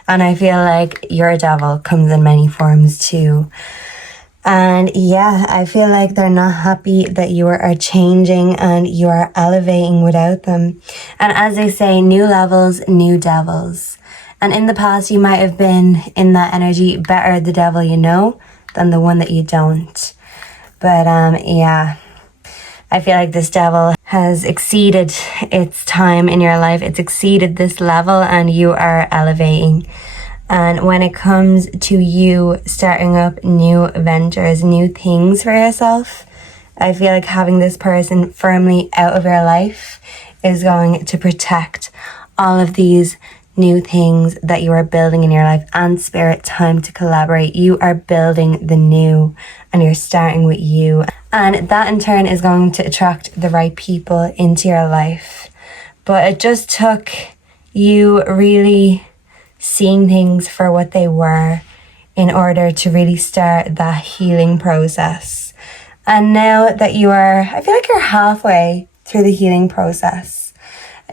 And I feel like your devil comes in many forms too. And yeah, I feel like they're not happy that you are changing and you are elevating without them. And as they say, new levels, new devils. And in the past, you might have been in that energy better the devil you know than the one that you don't. But yeah, I feel like this devil has exceeded its time in your life. It's exceeded this level and you are elevating. And when it comes to you starting up new ventures, new things for yourself, I feel like having this person firmly out of your life is going to protect all of these new things that you are building in your life. And spirit, time to collaborate. You are building the new and you're starting with you. And that in turn is going to attract the right people into your life. But it just took you really seeing things for what they were in order to really start that healing process. And now that you are, I feel like you're halfway through the healing process.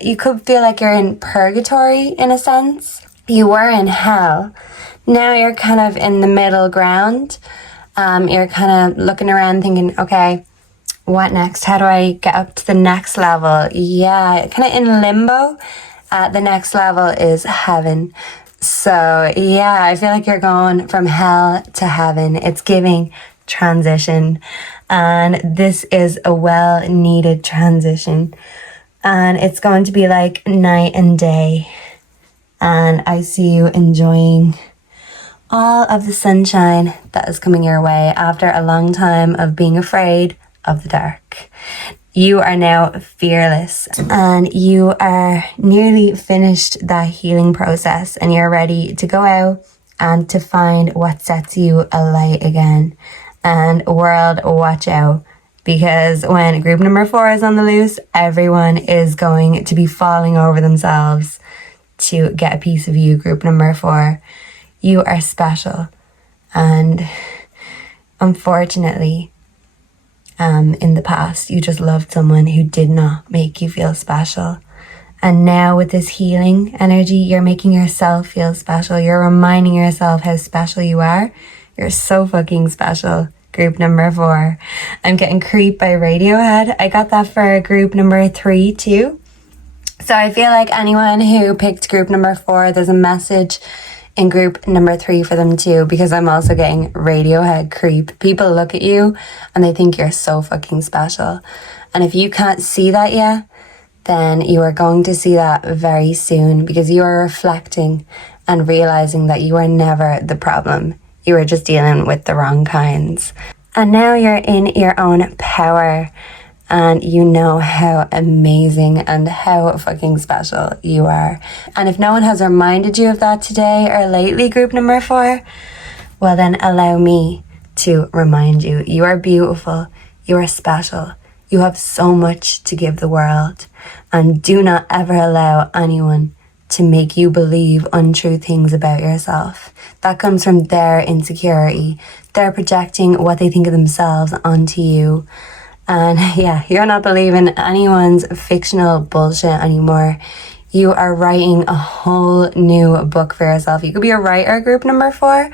You could feel like you're in purgatory in a sense. You were in hell. Now you're kind of in the middle ground. You're kind of looking around thinking, okay, what next? How do I get up to the next level? Yeah, kind of in limbo. The next level is heaven. So yeah, I feel like you're going from hell to heaven. It's giving transition. And this is a well-needed transition. And it's going to be like night and day. And I see you enjoying all of the sunshine that is coming your way after a long time of being afraid of the dark. You are now fearless and you are nearly finished that healing process, and you're ready to go out and to find what sets you alight again. And world, watch out, because when group number 4 is on the loose, everyone is going to be falling over themselves to get a piece of you, group number 4. You are special, and unfortunately, in the past, you just loved someone who did not make you feel special. And now with this healing energy, you're making yourself feel special. You're reminding yourself how special you are. You're so fucking special, group number 4. I'm getting Creep by Radiohead. I got that for group number 3 too. So I feel like anyone who picked group number 4, there's a message in group number 3 for them too, because I'm also getting Radiohead Creep. People look at you and they think you're so fucking special. And if you can't see that yet, then you are going to see that very soon, because you are reflecting and realizing that you are never the problem. You are just dealing with the wrong kinds. And now you're in your own power. And you know how amazing and how fucking special you are. And if no one has reminded you of that today or lately, group number 4, well then allow me to remind you. You are beautiful. You are special. You have so much to give the world. And do not ever allow anyone to make you believe untrue things about yourself. That comes from their insecurity. They're projecting what they think of themselves onto you. And yeah, you're not believing anyone's fictional bullshit anymore. You are writing a whole new book for yourself. You could be a writer, group number 4,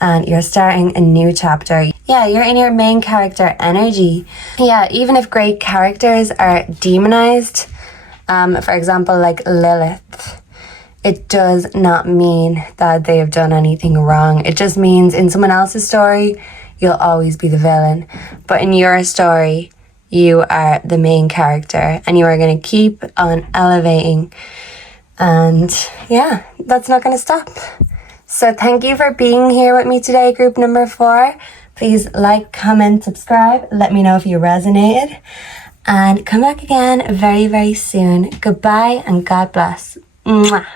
and you're starting a new chapter. Yeah, you're in your main character energy. Yeah, even if great characters are demonized, for example, like Lilith, it does not mean that they have done anything wrong. It just means in someone else's story, you'll always be the villain. But in your story, you are the main character and you are going to keep on elevating. And yeah, that's not going to stop. So thank you for being here with me today, group number 4. Please like, comment, subscribe. Let me know if you resonated. And come back again very, very soon. Goodbye and God bless. Mwah.